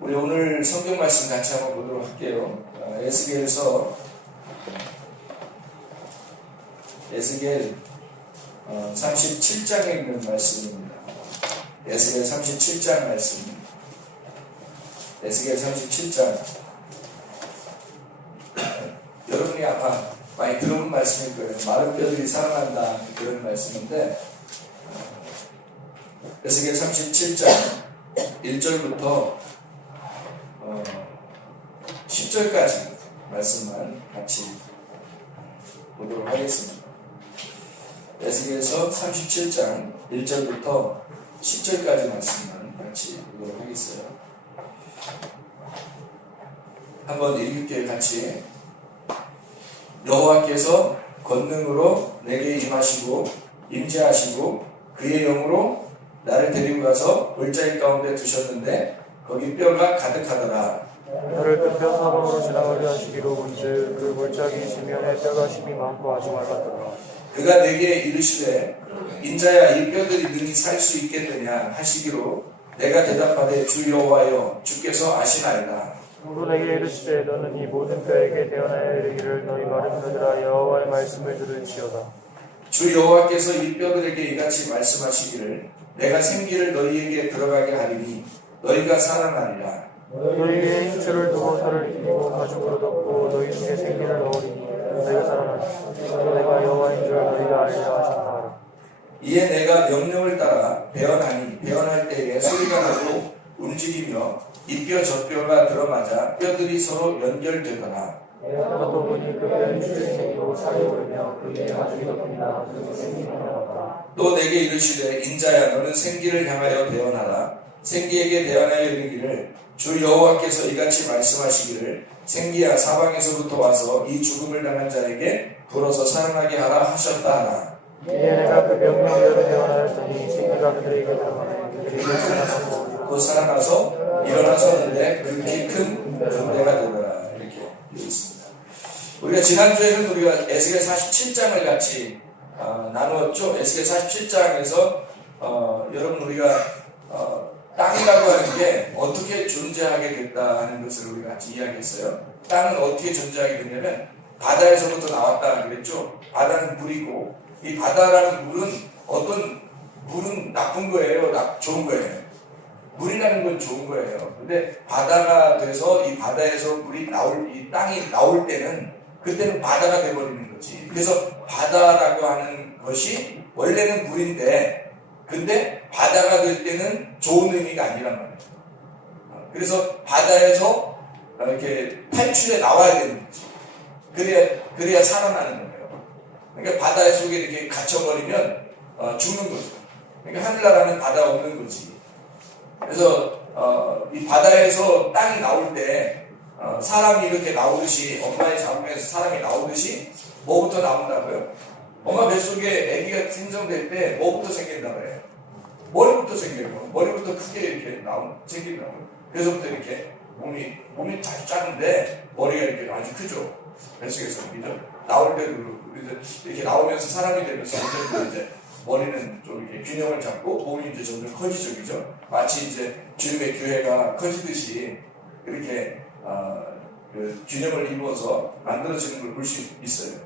우리 오늘 성경 말씀 같이 한번 보도록 할게요. 에스겔서 에스겔 37장에 있는 말씀입니다. 에스겔 37장 말씀. 에스겔 37장. 여러분이 아마 많이 들어본 말씀일 거예요. 마른 뼈들이 살아난다, 그런 말씀인데, 에스겔 37장 1절부터 10절까지 말씀만 같이 보도록 하겠습니다. 에스겔서 37장 1절부터 10절까지 말씀만 같이 보도록 하겠어요. 한번 읽을게요. 같이. 여호와께서 권능으로 내게 임하시고 임재하시고 그의 영으로 나를 데리고 가서 골짜기 가운데 두셨는데 거기 뼈가 가득하더라. 나를 급혀 사방으로 지나가게 하시기로 본즉 그 골짜기 지면에 뼈가 심이 많고 아주 말랐더라. 그가 내게 이르시되 인자야 이 뼈들이 능히 살 수 있겠느냐 하시기로 내가 대답하되 주 여호와여 주께서 아시나이다. 또 내게 이르시되 너는 이 모든 뼈에게 대언하여 이르기를 너희 마른 뼈들아 여호와의 말씀을 들을지어다. 주 여호와께서 이 뼈들에게 이같이 말씀하시기를 내가 생기를 너희에게 들어가게 하리니 너희가 살아나리라. 너희의 힘줄을 두고 살을 이기고 가죽으로 덮고 너희 중에 생기를 넣으리니 너희가 살아나리라. 또 내가 여호와인 줄 너희가 알리라 하셨다. 이에 내가 명령을 따라 배언하니 배언할 때에 소리가 나고 움직이며 이 뼈 저 뼈가 들어맞아 뼈들이 서로 연결되더라. 내가 또 보니 그 뼈는 줄이 생기고 살이 오르며 그 위에 가죽이 덮인다. 그리고 생기가 나왔다. 또 내게 이르시되 인자야 너는 생기를 향하여 대언하라. 생기에게 대언하여 이르기를 주 여호와께서 이같이 말씀하시기를 생기야 사방에서부터 와서 이 죽음을 당한 자에게 불어서 살아나게 하라 하셨다 하라. 이에 내가 그 명령대로 대언하였더니 생기가 그들에게 들어가네. 그들이 또 살아나서 일어나서는데 극히 큰 군대가 되더라. 이렇게 되어 있습니다. 우리가 지난주에는 우리가 에스겔 47장을 같이 나누었죠. 에스겔 47장에서 여러분 우리가 땅이라고 하는 게 어떻게 존재하게 됐다 하는 것을 우리가 같이 이야기했어요. 땅은 어떻게 존재하게 됐냐면 바다에서부터 나왔다 그랬죠. 바다는 물이고 이 바다라는 물은 물은 나쁜 거예요, 좋은 거예요. 물이라는 건 좋은 거예요. 근데 바다가 돼서 이 바다에서 이 땅이 나올 때는 그때는 바다가 돼버리는 거지. 그래서 바다라고 하는 것이 원래는 물인데 근데 바다가 될 때는 좋은 의미가 아니란 말이에요. 그래서 바다에서 이렇게 탈출해 나와야 되는 거지. 그래야 살아나는 거예요. 그러니까 바다 속에 이렇게 갇혀버리면 죽는 거죠. 그러니까 하늘나라는 바다가 없는 거지. 그래서 이 바다에서 땅이 나올 때 사람이 이렇게 나오듯이 엄마의 자궁에서 사람이 나오듯이 뭐부터 나온다고요? 엄마 뱃속에 아기가 생성될 때 뭐부터 생긴다고 해요? 머리부터 생기고 머리부터 크게 이렇게 생긴다고요. 그래서부터 이렇게 몸이 아주 작은데 머리가 이렇게 아주 크죠. 뱃속에서 그죠? 나올 때도 이렇게 나오면서 사람이 되면서 이제 머리는 좀 이렇게 균형을 잡고 몸이 이제 점점 커지죠, 그죠? 마치 이제 주님의 교회가 커지듯이 이렇게 그 균형을 이루어서 만들어지는 걸 볼 수 있어요.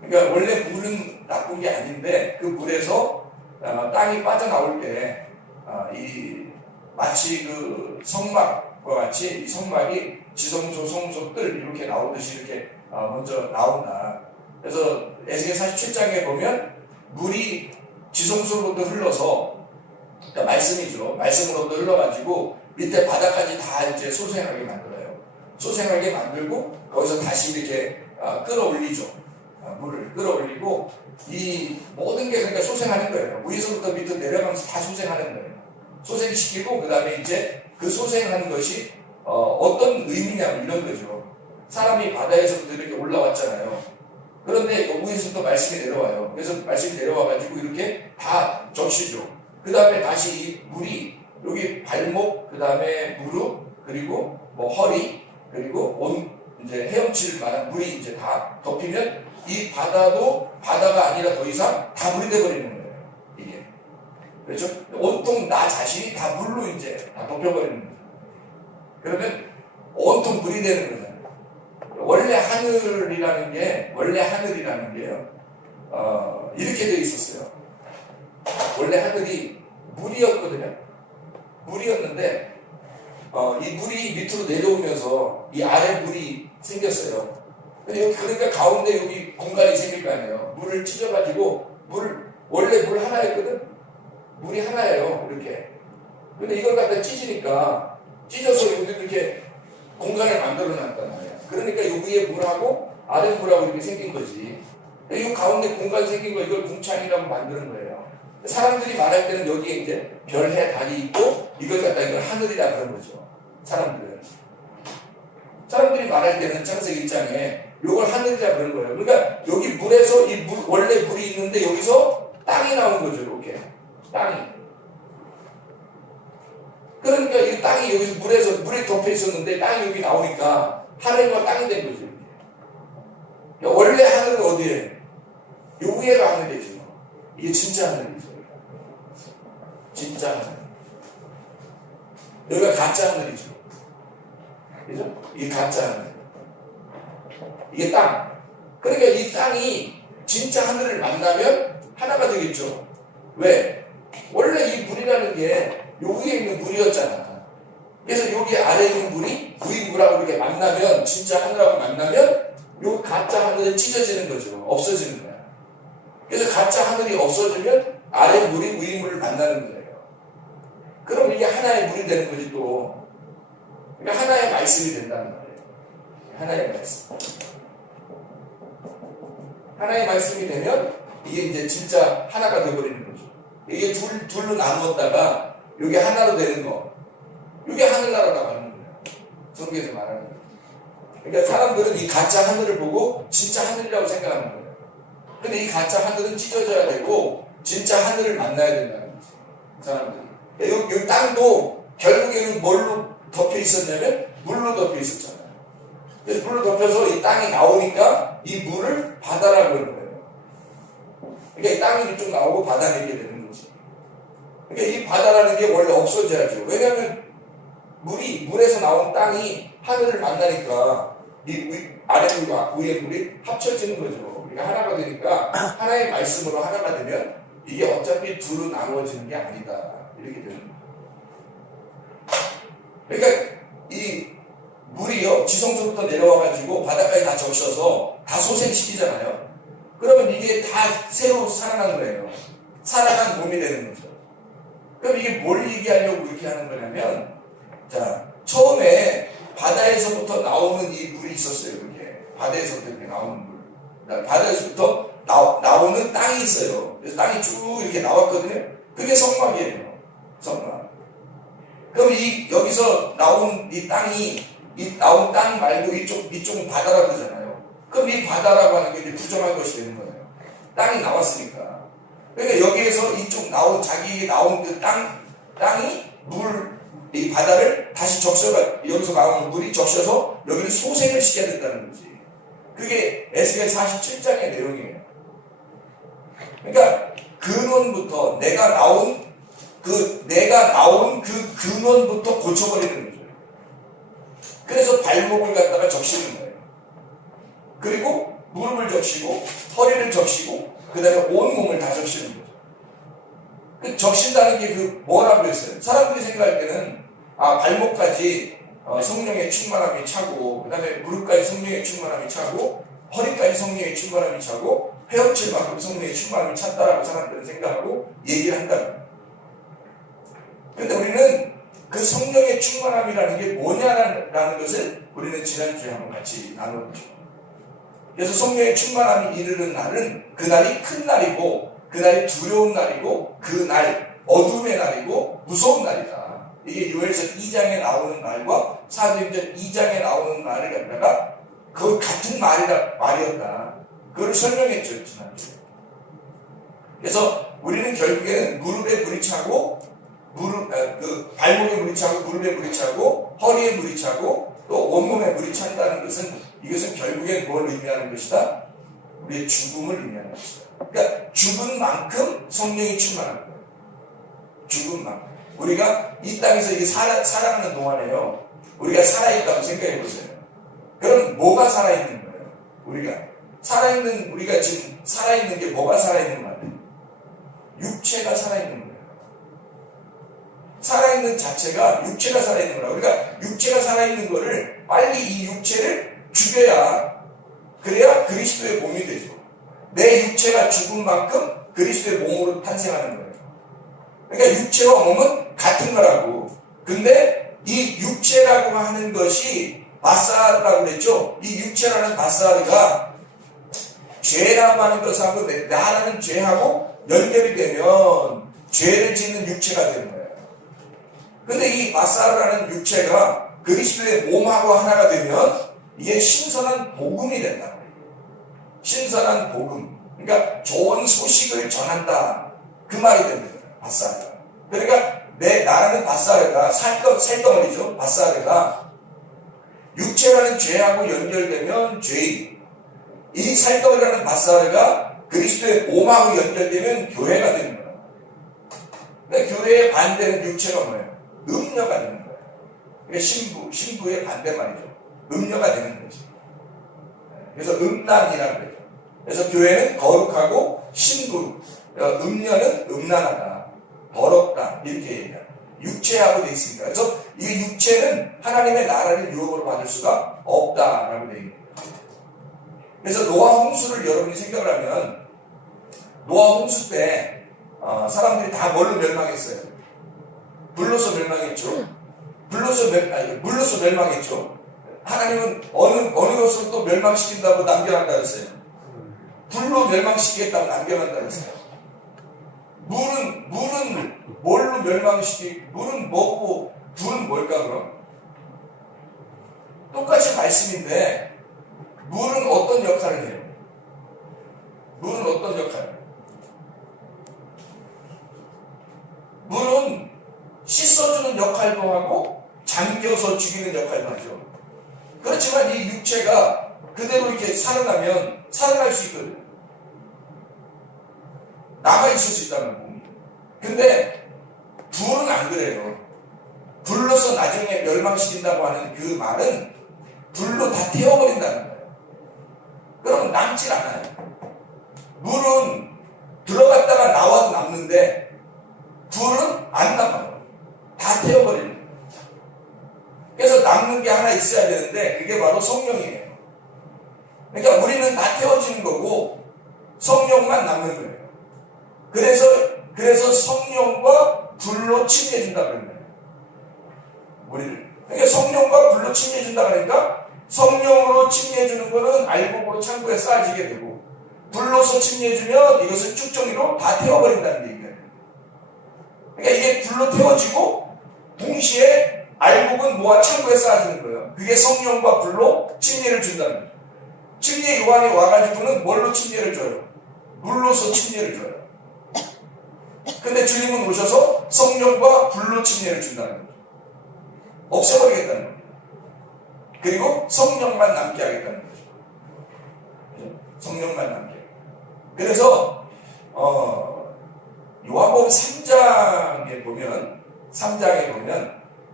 그러니까 원래 물은 나쁜 게 아닌데 그 물에서 땅이 빠져나올 때 마치 그 성막과 같이 이 성막이 지성소, 성소들 이렇게 나오듯이 이렇게 먼저 나온다. 그래서 에스겔 47장에 보면 물이 지성소로부터 흘러서 그러니까 말씀이죠. 말씀으로부터 흘러가지고 밑에 바닥까지 다 이제 소생하게 만들어요. 소생하게 만들고 거기서 다시 이렇게 끌어올리죠. 물을 끌어올리고 이 모든 게 그러니까 소생하는 거예요. 위에서부터 밑으로 내려가면서 다 소생하는 거예요. 소생시키고 그 다음에 이제 그 소생하는 것이 어떤 의미냐면 이런 거죠. 사람이 바다에서부터 이렇게 올라왔잖아요. 그런데 위에서부터 말씀이 내려와요. 그래서 말씀이 내려와가지고 이렇게 다 적시죠. 그 다음에 다시 이 물이 여기 발목, 그 다음에 무릎, 그리고 뭐 허리, 그리고 이제 헤엄칠 만한 물이 이제 다 덮이면 이 바다도 바다가 아니라 더 이상 다 물이 돼버리는 거예요. 이게. 그렇죠? 온통 나 자신이 다 물로 이제 다 덮여버리는 거죠. 그러면 온통 물이 되는 거잖아요. 원래 하늘이라는 게요, 이렇게 되어 있었어요. 원래 하늘이 물이었거든요. 물이었는데, 이 물이 밑으로 내려오면서 이 아래 물이 생겼어요. 그러니까 가운데 여기 공간이 생길 거 아니에요. 물을 찢어가지고, 원래 물 하나였거든? 물이 하나예요, 이렇게. 근데 이걸 갖다 찢어서 여기 이렇게 공간을 만들어 놨단 말이에요. 그러니까 여기에 물하고 아래 물하고 이렇게 생긴 거지. 이 가운데 공간 생긴 거 이걸 궁창이라고 만드는 거예요. 사람들이 말할 때는 여기에 이제 별, 해, 달이 있고 이걸 갖다 이걸 하늘이라 그런 거죠. 사람들이 말할 때는 창세기 1장에 이걸 하늘이라 그런 거예요. 그러니까 여기 물에서 원래 물이 있는데 여기서 땅이 나온 거죠. 이렇게 땅이. 그러니까 이 땅이 여기서 물에 덮여 있었는데 땅이 여기 나오니까 하늘과 땅이 된 거죠. 그러니까 원래 하늘은 어디에? 요 위에가 하늘이죠. 이게 진짜 하늘이죠. 진짜 하늘. 여기가 가짜 하늘이죠. 그죠? 이게 가짜 하늘. 이게 땅. 그러니까 이 땅이 진짜 하늘을 만나면 하나가 되겠죠. 왜? 원래 이 물이라는 게 요 위에 있는 물이었잖아. 그래서 여기 아래에 있는 물이 위에 물하고 이렇게 만나면, 진짜 하늘하고 만나면 요 가짜 하늘은 찢어지는 거죠. 없어지는 거야. 그래서 가짜 하늘이 없어지면 아래 물이 위에 물을 만나는 거예요. 그럼 이게 하나의 물이 되는 거지 또. 그러니까 하나의 말씀이 된다는 거예요. 하나의 말씀. 하나의 말씀이 되면 이게 이제 진짜 하나가 되어버리는 거죠. 이게 둘로 나누었다가 이게 하나로 되는 거. 이게 하늘나라라고 하는 거예요. 성경에서 말하는 거예요. 그러니까 사람들은 이 가짜 하늘을 보고 진짜 하늘이라고 생각하는 거예요. 근데 이 가짜 하늘은 찢어져야 되고 진짜 하늘을 만나야 된다는 거죠. 사람들이. 이 땅도 결국에는 뭘로 덮여 있었냐면 물로 덮여 있었잖아요. 그래서 물로 덮여서 이 땅이 나오니까 이 물을 바다라고 하는 거예요. 그러니까 이 땅이 좀 나오고 바다 내게 되는 거지. 그러니까 이 바다라는 게 원래 없어져야죠. 왜냐하면 물에서 나온 땅이 하늘을 만나니까 이 아래물과 위의 물이 합쳐지는 거죠. 그러니까 하나가 되니까 하나의 말씀으로 하나가 되면 이게 어차피 둘로 나누어지는 게 아니다. 이렇게 되는 거예요. 그러니까 이 물이요, 지성소부터 내려와가지고 바닷가에 다 적셔서 다 소생시키잖아요. 그러면 이게 다 새로 살아난 거예요. 살아난 몸이 되는 거죠. 그럼 이게 뭘 얘기하려고 그렇게 하는 거냐면, 자, 처음에 바다에서부터 나오는 이 물이 있었어요. 이렇게. 바다에서부터 이렇게 나오는 물. 바다에서부터 나오는 땅이 있어요. 그래서 땅이 쭉 이렇게 나왔거든요. 그게 성막이에요. 성막. 그럼 여기서 나온 이 땅이, 나온 땅 말고 이쪽은 바다라고 그러잖아요. 그럼 이 바다라고 하는 게 이제 부정한 것이 되는 거예요. 땅이 나왔으니까. 그러니까 여기에서 이쪽 자기 나온 그 땅이 이 바다를 다시 여기서 나오는 물이 적셔서 여기를 소생을 시켜야 된다는 거지. 그게 에스겔 47장의 내용이에요. 그러니까 근원부터 내가 나온 그 근원부터 고쳐버리는 거죠. 그래서 발목을 갖다가 적시는 거예요. 그리고 무릎을 적시고 허리를 적시고 그 다음에 온몸을 다 적시는 거죠. 그 적신다는 게 뭐라고 했어요? 사람들이 생각할 때는 발목까지 성령의 충만함이 차고, 그 다음에 무릎까지 성령의 충만함이 차고, 허리까지 성령의 충만함이 차고, 헤엄칠만큼 성령의 충만함이 찼다라고 사람들은 생각하고 얘기를 한다는 거예요. 근데 우리는 그 성령의 충만함이라는 게 뭐냐라는 것을 우리는 지난주에 한번 같이 나눴죠. 그래서 성령의 충만함이 이르는 날은 그날이 큰 날이고, 그날이 두려운 날이고, 그날 어둠의 날이고 무서운 날이다. 이게 요엘서 2장에 나오는 날과 사도행전 2장에 나오는 날을 갖다가 그 같은 말이었다. 그걸 설명했죠, 지난주에. 그래서 우리는 결국에는 무릎에 물이 차고, 발목에 물이 차고, 무릎에 물이 차고, 허리에 물이 차고, 또 온몸에 물이 찬다는 것은, 이것은 결국엔 뭘 의미하는 것이다? 우리의 죽음을 의미하는 것이다. 그러니까 죽은 만큼 성령이 충만한 거예요. 죽은 만큼. 우리가 이 땅에서 이게 살아가는 동안에요. 우리가 살아있다고 생각해 보세요. 그럼 뭐가 살아있는 거예요? 우리가 지금 살아있는 게 뭐가 살아있는 거 같아요? 육체가 살아있는 거예요. 살아있는 자체가 육체가 살아있는 거라. 우리가 육체가 살아있는 거를 빨리 이 육체를 그래야 그리스도의 몸이 되죠. 내 육체가 죽은 만큼 그리스도의 몸으로 탄생하는 거예요. 그러니까 육체와 몸은 같은 거라고. 근데 이 육체라고 하는 것이 바사르라고 그랬죠. 이 육체라는 바사르가 죄라고 하는 것하고 나라는 죄하고 연결이 되면 죄를 짓는 육체가 되는 거예요. 근데 이 바사르라는 육체가 그리스도의 몸하고 하나가 되면 이게 신선한 복음이 된다. 신선한 복음. 그러니까 좋은 소식을 전한다. 그 말이 됩니다. 바사르가. 그러니까 나라는 바사르가 살덩어리죠. 바사르가 육체라는 죄하고 연결되면 죄인. 이 살덩어리라는 바사르가 그리스도의 몸하고 연결되면 교회가 되는 거예요. 근데 교회의 반대는 육체가 뭐예요? 음녀가 되는 거예요. 그러니까 신부의 반대말이죠. 음녀가 되는 거지. 그래서 음란이라고 그래요. 그래서 교회는 거룩하고 음녀는 음란하다, 더럽다 이렇게 얘기해요. 육체하고 되어 있습니다. 그래서 이 육체는 하나님의 나라를 유혹으로 받을 수가 없다라고 되어 있습니다. 그래서 노아 홍수를 여러분이 생각을 하면 노아 홍수 때 사람들이 다 뭘로 멸망했어요? 불로서 멸망했죠. 물로서 멸망했죠. 하나님은 어느 것을 또 멸망시킨다고 남겨놨다 그랬어요. 불로 멸망시키겠다고 남겨놨다 그랬어요. 물은 뭘로 물은 뭐고 불은 뭘까 그럼? 똑같이 말씀인데 물은 어떤 역할을 해요? 물은 어떤 역할을? 물은 씻어주는 역할도 하고 잠겨서 죽이는 역할도 하죠. 그렇지만 이 육체가 그대로 이렇게 살아나면 살아날 수 있거든요. 남아있을 수 있다는 몸이. 근데 불은 안 그래요. 불로서 나중에 멸망시킨다고 하는 그 말은 불로 다 태워버린다는 거예요. 그러면 남질 않아요. 물은 들어갔다가 나와도 남는데 불은 안 남아요. 다 태워버리는 거예요. 그래서 남는 게 하나 있어야 되는데 그게 바로 성령이에요. 그러니까 우리는 다 태워지는 거고 성령만 남는 거예요. 그래서 성령과 불로 침해준다 그런 거예요. 우리를. 그러니까 성령과 불로 침해준다 그러니까 성령으로 침해주는 거는 알곡으로 창고에 쌓아지게 되고 불로서 침해주면 이것을 쭉정이로 다 태워버린다는 얘기예요. 그러니까 이게 불로 태워지고 동시에 알곡은 뭐가 창고에 쌓아지는 거예요. 그게 성령과 불로 침례를 준다는 거예요. 침례 요한이 와가지고는 뭘로 침례를 줘요? 물로서 침례를 줘요. 근데 주님은 오셔서 성령과 불로 침례를 준다는 거예요. 없애버리겠다는 거예요. 그리고 성령만 남게 하겠다는 거죠. 성령만 남게. 그래서 요한복음 3장에 보면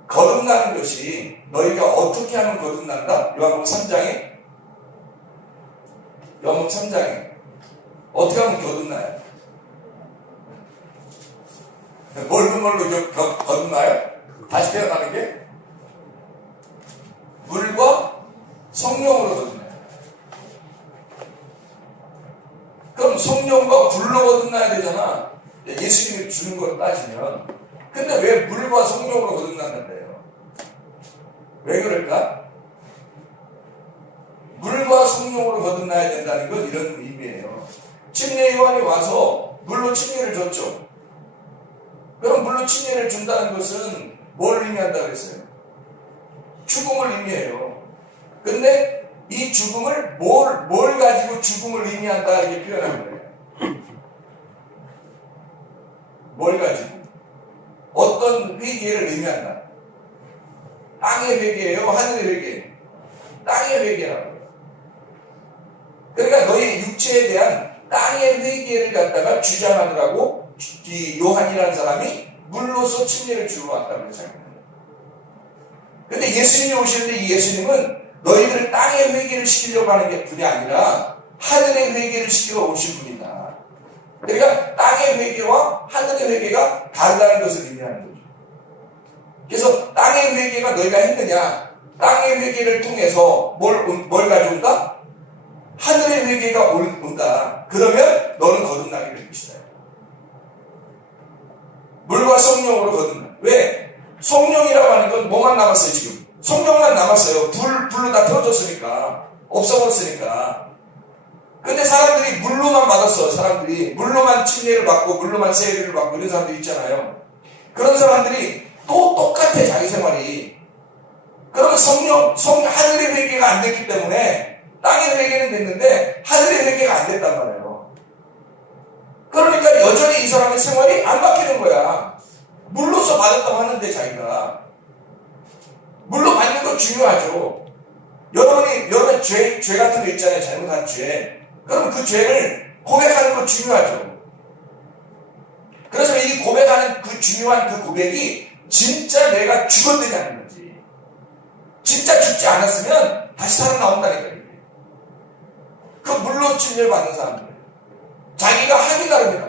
거듭나는 것이 너희가 어떻게 하면 거듭난다? 요한복음 3장에 어떻게 하면 거듭나요? 뭘로 거듭나요? 다시 태어나는 게 물과 성령으로 거듭나요. 그럼 성령과 불로 거듭나야 되잖아. 예수님이 주는 걸 따지면. 근데 왜 물과 성령으로 거듭난다는데요? 왜 그럴까? 물과 성령으로 거듭나야 된다는 건 이런 의미예요. 침례 요한이 와서 물로 침례를 줬죠. 그럼 물로 침례를 준다는 것은 뭘 의미한다고 했어요? 죽음을 의미해요. 근데 이 죽음을 뭘 가지고 죽음을 의미한다 이렇게 표현한 거예요. 뭘 가지고? 어떤 회개를 의미한다. 땅의 회개예요? 하늘의 회개예요? 땅의 회개라고요. 그러니까 너희 육체에 대한 땅의 회개를 갖다가 주장하느라고 이 요한이라는 사람이 물로서 침례를 주러 왔다고 그랬잖아요. 근데 예수님이 오시는데 이 예수님은 너희들을 땅의 회개를 시키려고 하는 게 분이 아니라 하늘의 회개를 시키러 오신 분이다. 그러니까 땅의 회개와 하늘의 회개가 다르다는 것을 의미하는 거죠. 그래서 땅의 회개가 너희가 했느냐? 땅의 회개를 통해서 뭘 가져온다? 하늘의 회개가 온다. 그러면 너는 거듭나게 될 것이다. 물과 성령으로 거듭나. 왜? 성령이라고 하는 건 뭐만 남았어요, 지금? 성령만 남았어요. 불로 다 태워졌으니까. 없어버렸으니까. 근데 사람들이 물로만 받았어, 사람들이. 물로만 침례를 받고, 물로만 세례를 받고, 이런 사람들이 있잖아요. 그런 사람들이 또 똑같아, 자기 생활이. 그러면 하늘의 회개가 안 됐기 때문에, 땅의 회개는 됐는데, 하늘의 회개가 안 됐단 말이에요. 그러니까 여전히 이 사람의 생활이 안 바뀌는 거야. 물로서 받았다고 하는데, 자기가. 물로 받는 건 중요하죠. 여러분 죄 같은 거 있잖아요. 잘못한 죄. 그럼 그 죄를 고백하는 건 중요하죠. 그래서 이 고백하는 그 중요한 그 고백이 진짜 내가 죽었느냐는 거지. 진짜 죽지 않았으면 다시 살아나온다니까. 그 물로 침례를 받는 사람들. 자기가 합이 다릅니다.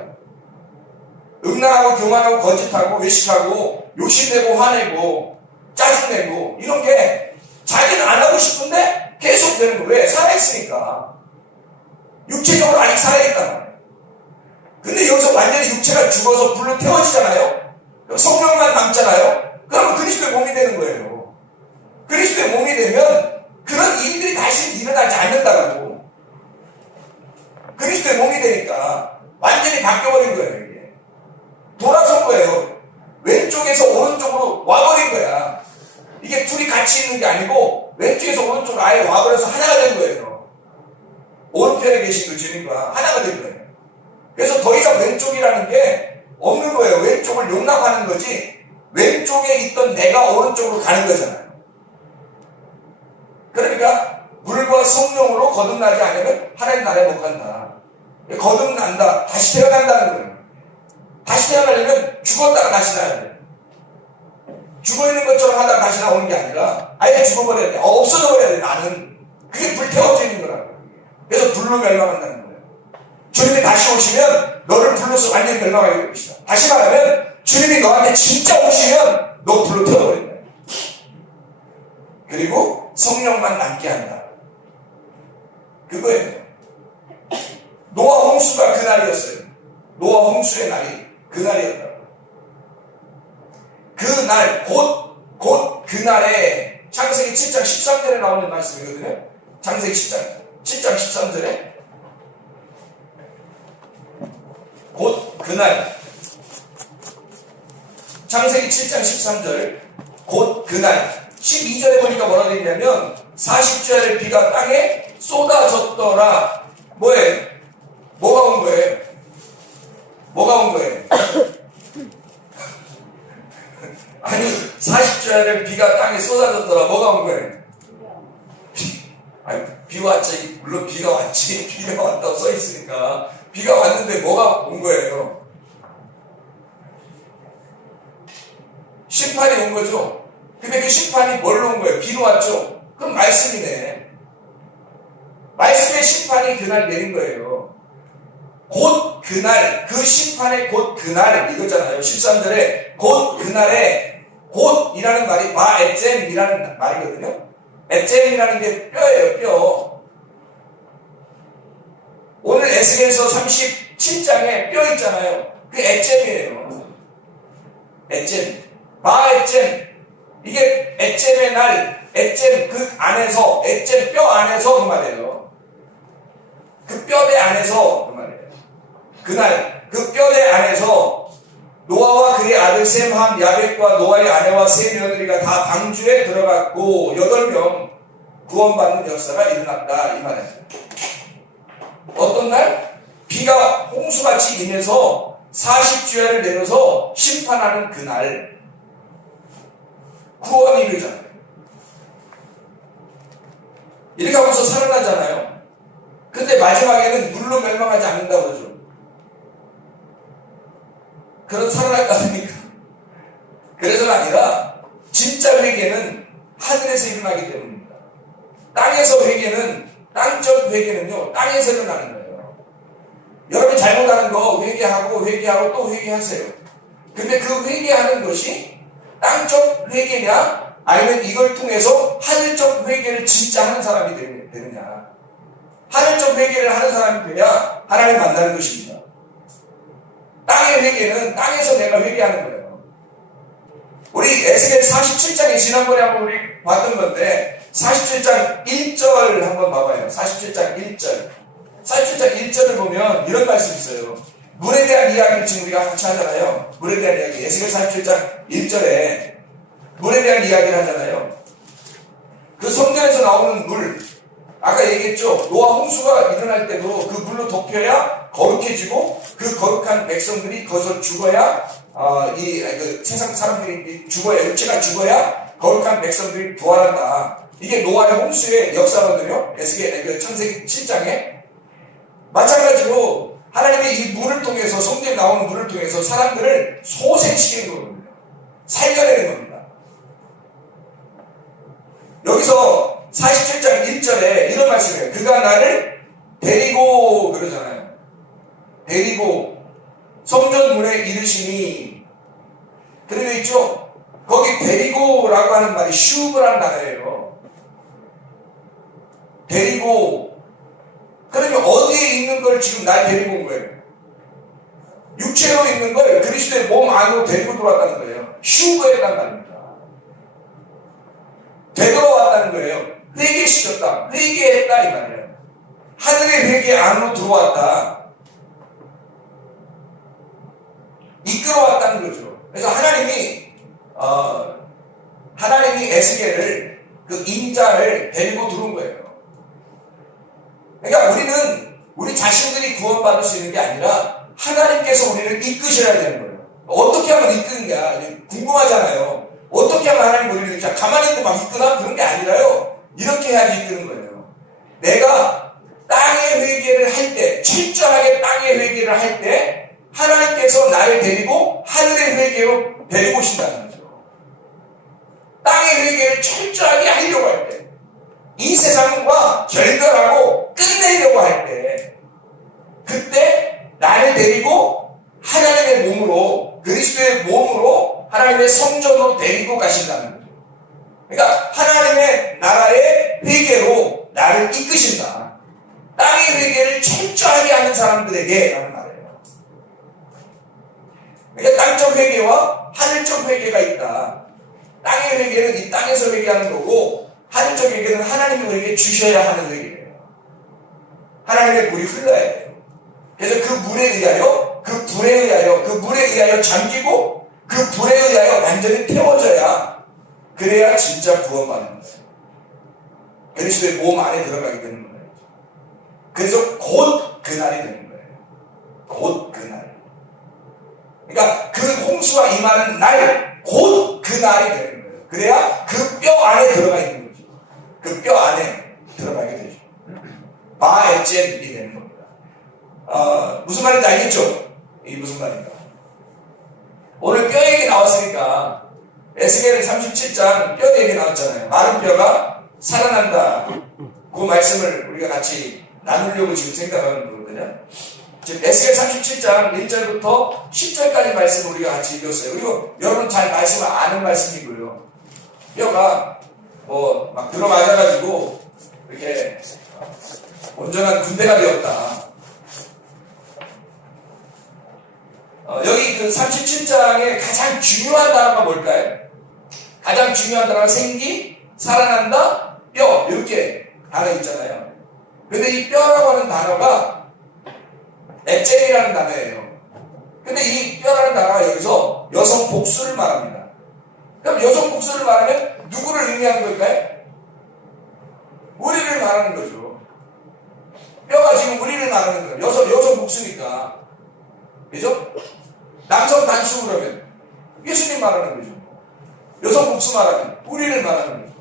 음란하고 교만하고 거짓하고 외식하고 욕심내고 화내고 짜증내고 이런 게 자기는 안 하고 싶은데 계속 되는 거예요. 왜? 살아있으니까. 육체적으로 아직 살아있단 말이에요. 근데 여기서 완전히 육체가 죽어서 불로 태워지잖아요. 성령만 남잖아요. 그러면 그리스도의 몸이 되는 거예요. 그리스도의 몸이 되면 그런 일들이 다시 일어나지 않는다고. 그리스도의 몸이 되니까 완전히 바뀌어버린 거예요. 이게. 돌아선 거예요. 왼쪽에서 오른쪽으로 와버린 거야. 이게 둘이 같이 있는 게 아니고 왼쪽에서 오른쪽으로 아예 와버려서 하나가 된 거예요. 오른편에 계신 그 주님과 하나가 된 거예요. 그래서 더 이상 왼쪽이라는 게 없는 거예요. 왼쪽을 용납하는 거지 왼쪽에 있던 내가 오른쪽으로 가는 거잖아요. 그러니까 물과 성령으로 거듭나지 않으면 하나님 나라에 못 간다. 거듭난다. 다시 태어난다는 거예요. 다시 태어나려면 죽었다가 다시 나야 돼. 죽어있는 것처럼 하다가 다시 나오는 게 아니라 아예 죽어버려야 돼. 없어져버려야 돼. 나는. 그게 불태워져 있는 거라고. 그래서 불로 멸망한다는 거예요. 주님이 다시 오시면 너를 불로서 완전히 멸망하게 될 것이다. 다시 말하면 주님이 너한테 진짜 오시면 너 불로 태워버린다. 그리고 성령만 남게 한다. 그거예요. 노아 홍수가 그날이었어요. 노아 홍수의 날이 그날이었다고. 그날 곧 그날에 창세기 7장 13절에 나오는 말씀이거든요. 창세기 7장 13절에 곧 그날 창세기 7장 13절 곧 그날 12절에 보니까 뭐라고 되어 있냐면 40주야를 비가 땅에 쏟아졌더라. 뭐예요? 뭐가 온 거예요? 뭐가 온 거예요? 아니 40주야를 비가 땅에 쏟아졌더라. 뭐가 온 거예요? 비 왔지. 물론 비가 왔지. 비가 왔다고 써있으니까 비가 왔는데 뭐가 온 거예요? 심판이 온 거죠. 근데 그 심판이 뭘로 온 거예요? 비로 왔죠. 그럼 말씀이네. 말씀의 심판이 그날 내린 거예요. 곧 그날, 그 심판의 곧 그날 이거잖아요. 13절에 곧 그날에 곧이라는 말이 바에잼이라는 말이거든요. 에잼이라는 게 뼈예요. 뼈. 오늘 에스겔서 37장에 뼈 있잖아요. 그 에잼이에요. 에잼. 바에잼. 이게 에잼의 날, 에잼 그 안에서, 에잼 뼈 안에서 그 말이에요. 그 뼈대 안에서 그 말이에요. 그날 그 뼈대 안에서 노아와 그의 아들 셈, 함, 야벳과 노아의 아내와 세 며느리가 다 방주에 들어갔고 8명 구원받는 역사가 일어났다 이 말이에요. 어떤 날? 비가 홍수같이 임해서 40주야를 내려서 심판하는 그날 구원이 이르잖아요. 이렇게 하면서 살아나잖아요. 근데 마지막에는 물로 멸망하지 않는다고 그러죠. 그런 살아날 거 아닙니까? 하늘에서 일어나기 때문입니다. 땅에서 회개는, 땅적 회개는요, 땅에서 일어나는 거예요. 여러분이 잘못하는 거 회개하고 또 회개하세요. 근데 그 회개하는 것이 땅적 회개냐, 아니면 이걸 통해서 하늘적 회개를 진짜 하는 사람이 되느냐. 하늘적 회개를 하는 사람이 돼야 하나님 만나는 것입니다. 땅의 회개는 땅에서 내가 회개하는 거예요. 우리 에스겔 47장에 지난번에 한번 우리 봤던 건데 47장 1절 한번 봐봐요. 47장 1절. 47장 1절을 보면 이런 말씀이 있어요. 물에 대한 이야기를 지금 우리가 같이 하잖아요. 물에 대한 이야기. 에스겔 47장 1절에 물에 대한 이야기를 하잖아요. 그 성전에서 나오는 물, 아까 얘기했죠. 노아 홍수가 일어날 때도 그 물로 덮여야 거룩해지고 그 거룩한 백성들이 거기서 죽어야 세상 사람들이 죽어야, 육체가 죽어야 거룩한 백성들이 부활한다. 이게 노아의 홍수의 역사거든요. 에스겔 창세기 7장에. 마찬가지로 하나님이 이 물을 통해서, 성경에 나오는 물을 통해서 사람들을 소생시키는 거거든요. 살려내는 겁니다. 여기서 47장 1절에 이런 말씀이에요. 그가 나를 데리고 그러잖아요. 데리고 성전 문에 이르시니. 그러고 있죠. 거기 데리고라고 하는 말이 슈브라는 단어예요. 데리고. 그러면 어디에 있는 걸 지금 날 데리고 온 거예요? 육체로 있는 걸 그리스도의 몸 안으로 데리고 들어왔다는 거예요. 슈브했단 말입니다. 되돌아왔다는 거예요. 회개시켰다. 회개했다 이 말이에요. 하늘의 회개 안으로 들어왔다. 이끌어왔다는 거죠. 그래서 하나님이 에스겔을, 그 인자를 데리고 들어온 거예요. 그러니까 우리 자신들이 구원받을 수 있는 게 아니라 하나님께서 우리를 이끄셔야 되는 거예요. 어떻게 하면 이끄느냐 궁금하잖아요. 어떻게 하면 하나님 우리를 그냥 가만히 있는데 막 이끄나? 그런 게 아니라요. 이렇게 해야지 이끄는 거예요. 내가 땅의 회개를 할 때, 철저하게 땅의 회개를 할 때 하나님께서 나를 데리고 하늘의 회개로 데리고 오신다는 거죠. 땅의 회개를 철저하게 하려고 할 때, 이 세상과 결별하고 끝내려고 할 때, 그때 나를 데리고 하나님의 몸으로, 그리스도의 몸으로 하나님의 성전으로 데리고 가신다는 거죠. 그러니까 하나님의 나라의 회개로 나를 이끄신다. 땅의 회개를 철저하게 하는 사람들에게 라는 말이에요. 그러니까 땅적 회개와 하늘적 회개가 있다. 땅의 회개는 이 땅에서 회개하는 거고, 하늘적 회개는 하나님이 우리에게 주셔야 하는 회개예요. 하나님의 물이 흘러야 돼요. 그래서 그 물에 의하여, 그 불에 의하여, 그 물에 의하여 잠기고 그 불에 의하여 완전히 태워져야, 그래야 진짜 구원받는 거예요. 그리스도의 몸 안에 들어가게 되는 거예요. 그래서 곧 그날이 되는 거예요. 곧 그날. 그러니까 그 홍수가 임하는 날, 곧 그날이 되는 거예요. 그래야 그 뼈 안에 들어가 있는 거죠. 그 뼈 안에 들어가게 되죠. 바에젠이 되는 겁니다. 무슨 말인지 알겠죠? 이게 무슨 말인가? 오늘 뼈 얘기 나왔으니까 에스겔 37장 뼈 얘기 나왔잖아요. 마른 뼈가 살아난다. 그 말씀을 우리가 같이 나누려고 지금 생각하는 거거든요. 지금 에스겔 37장 1절부터 10절까지 말씀을 우리가 같이 읽었어요. 그리고 여러분 잘 말씀을 아는 말씀이고요. 뼈가 막 들어맞아가지고 이렇게 온전한 군대가 되었다. 여기 그 37장의 가장 중요한 단어가 뭘까요? 가장 중요한 단어가 생기, 살아난다, 뼈, 이렇게 단어 있잖아요. 근데 이 뼈라고 하는 단어가 에젤이라는 단어예요. 근데 이 뼈라는 단어가 여기서 여성 복수를 말합니다. 그럼 여성 복수를 말하면 누구를 의미하는 걸까요? 우리를 말하는 거죠. 뼈가 지금 우리를 말하는 거예요. 여성 복수니까. 그죠? 남성 단수 그러면 예수님 말하는 거죠. 여성 복수 말하면 우리를 말하는 거죠.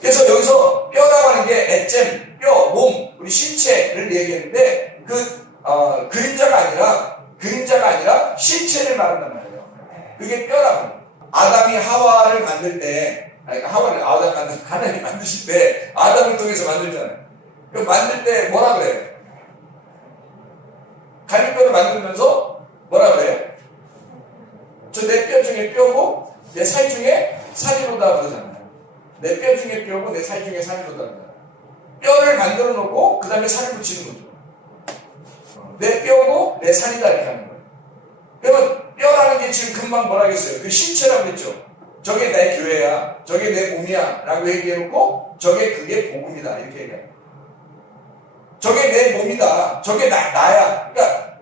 그래서 여기서 뼈라고 하는 게 에잼, 뼈, 몸, 우리 신체를 얘기했는데 그림자가 아니라 실체를 말한단 말이에요. 그게 뼈라고. 아담이 하와를 만들 때 아니, 하와를 하나님이 만드실 때 아담을 통해서 만들잖아요. 그 만들 때 뭐라 그래요? 갈비뼈를 만들면서 뭐라 그래요? 저 내 뼈 중에 뼈고 내 살 중에 살이로다 그러잖아요. 내 뼈 중에 뼈고 내 살 중에 살이로다 그러잖아요. 뼈를 만들어 놓고 그 다음에 살을 붙이는 거죠. 내 뼈고 내 살이다 이렇게 하는 거예요. 그러면 뼈라는 게 지금 금방 뭐라 했어요? 그 신체라고 했죠. 저게 내 교회야, 저게 내 몸이야 라고 얘기해놓고 저게 그게 복음이다 이렇게 얘기해요. 저게 내 몸이다, 저게 나야. 그러니까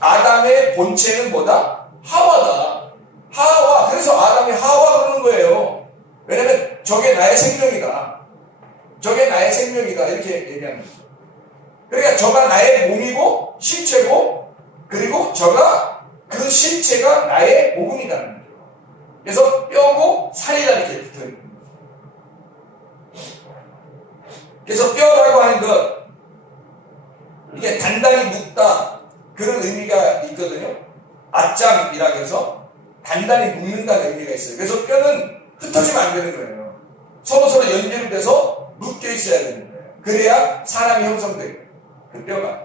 아담의 본체는 뭐다? 하와다. 하와. 그래서 아담이 하와 그러는 거예요. 왜냐면 저게 나의 생명이다. 저게 나의 생명이다 이렇게 얘기하는 거죠. 그러니까 저가 나의 몸이고 실체고 그리고 저가 그 실체가 나의 복음이라는 거죠. 그래서 뼈고 살이다 이렇게 붙어있는 거예요. 그래서 뼈라고 하는 것 이게 단단히 묶다 그런 의미가 있거든요. 아짬이라고 해서 단단히 묶는다는 의미가 있어요. 그래서 뼈는 흩어지면 안 되는 거예요. 서로서로 연결이 돼서 묶여 있어야 되는 거예요. 그래야 사람이 형성돼요. 그 뼈가.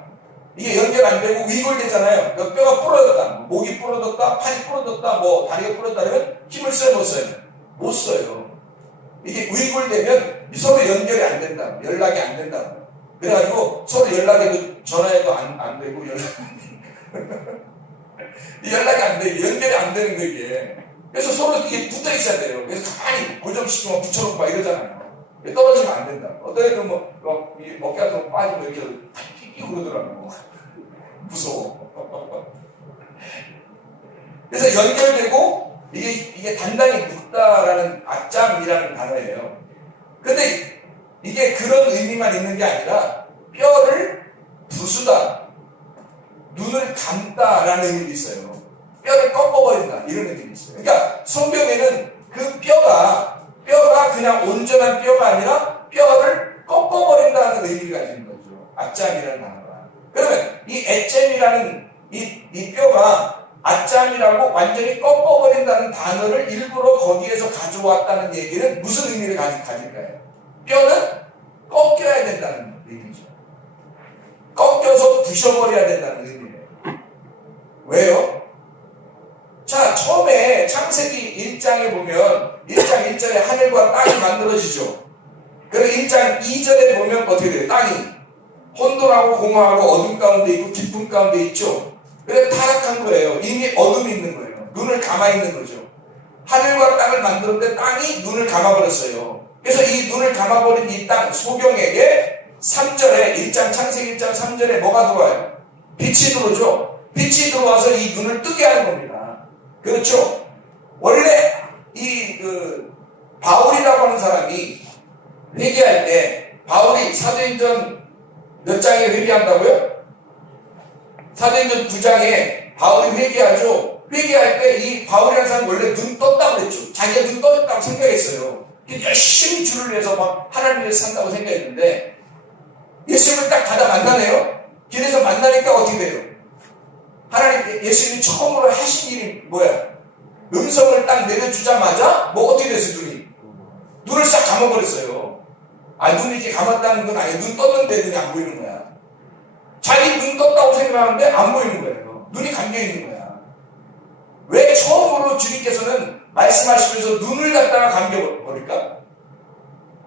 이게 연결 안 되고 위골되잖아요. 그 뼈가 부러졌다. 목이 부러졌다. 팔이 부러졌다. 뭐 다리가 부러졌다 그러면 힘을 써요? 못 써요? 못 써요. 이게 위골되면 서로 연결이 안 된다. 연락이 안 된다. 그래가지고 서로 연락해도 전화해도 안 되고 연락이 안 돼. 연결이 안 되는 거 이게. 그래서 서로 이게 붙어 있어야 돼요. 그래서 가만히 고정시키고 붙여놓고 막 이러잖아요. 떨어지면 안 된다. 어떤 애들은 어깨 같은 거 빠지면 이렇게 끼고 그러더라고. 무서워. 그래서 연결되고 이게 단단히 묶다라는 아짬이라는 단어예요. 근데 이게 그런 의미만 있는 게 아니라 뼈를 부수다, 눈을 감다라는 의미도 있어요. 뼈를 꺾어버린다 이런 의미도 있어요. 그러니까 성경에는 그 뼈가 그냥 온전한 뼈가 아니라 뼈를 꺾어버린다는 의미가 가지는 거죠. 아짬이라는 단어가. 그러면 이 애잼이라는 이 뼈가 아짬이라고 완전히 꺾어버린다는 단어를 일부러 거기에서 가져왔다는 얘기는 무슨 의미를 가질까요? 뼈는 꺾여야 된다는 의미죠. 꺾여서 부셔버려야 된다는 의미예요. 왜요? 자, 처음에 창세기 1장에 보면 1장 1절에 하늘과 땅이 만들어지죠. 그리고 1장 2절에 보면 어떻게 돼요? 땅이 혼돈하고 공허하고 어둠 가운데 있고 깊은 가운데 있죠. 그래서 타락한 거예요. 이미 어둠이 있는 거예요. 눈을 감아 있는 거죠. 하늘과 땅을 만들었는데 땅이 눈을 감아버렸어요. 그래서 이 눈을 감아버린 이 땅 소경에게 3절에 1장 창세기 1장 3절에 뭐가 들어와요? 빛이 들어오죠. 빛이 들어와서 이 눈을 뜨게 하는 겁니다. 그렇죠. 원래 바울이라고 하는 사람이 회개할 때 바울이 사도행전 몇 장에 회개한다고요? 사도행전 9장에 바울이 회개하죠. 회개할 때 이 바울이라는 사람이 원래 눈 떴다고 그랬죠. 자기가 눈 떴다고 생각했어요. 열심히 주를 위해서 막 하나님을 위해서 산다고 생각했는데 예수님을 딱 가다 만나네요. 길에서 만나니까 어떻게 돼요? 하나님 예수님이 처음으로 하신 일이 뭐야? 음성을 딱 내려주자마자 뭐 어떻게 됐어요? 눈을 싹 감아버렸어요. 눈이 이렇게 감았다는 건 아니에요. 눈 떴는데 눈이 안 보이는 거야. 자기 눈 떴다고 생각하는데 안 보이는 거예요. 눈이 감겨있는 거야. 왜 처음으로 주님께서는 말씀하시면서 눈을 갖다가 감겨버릴까?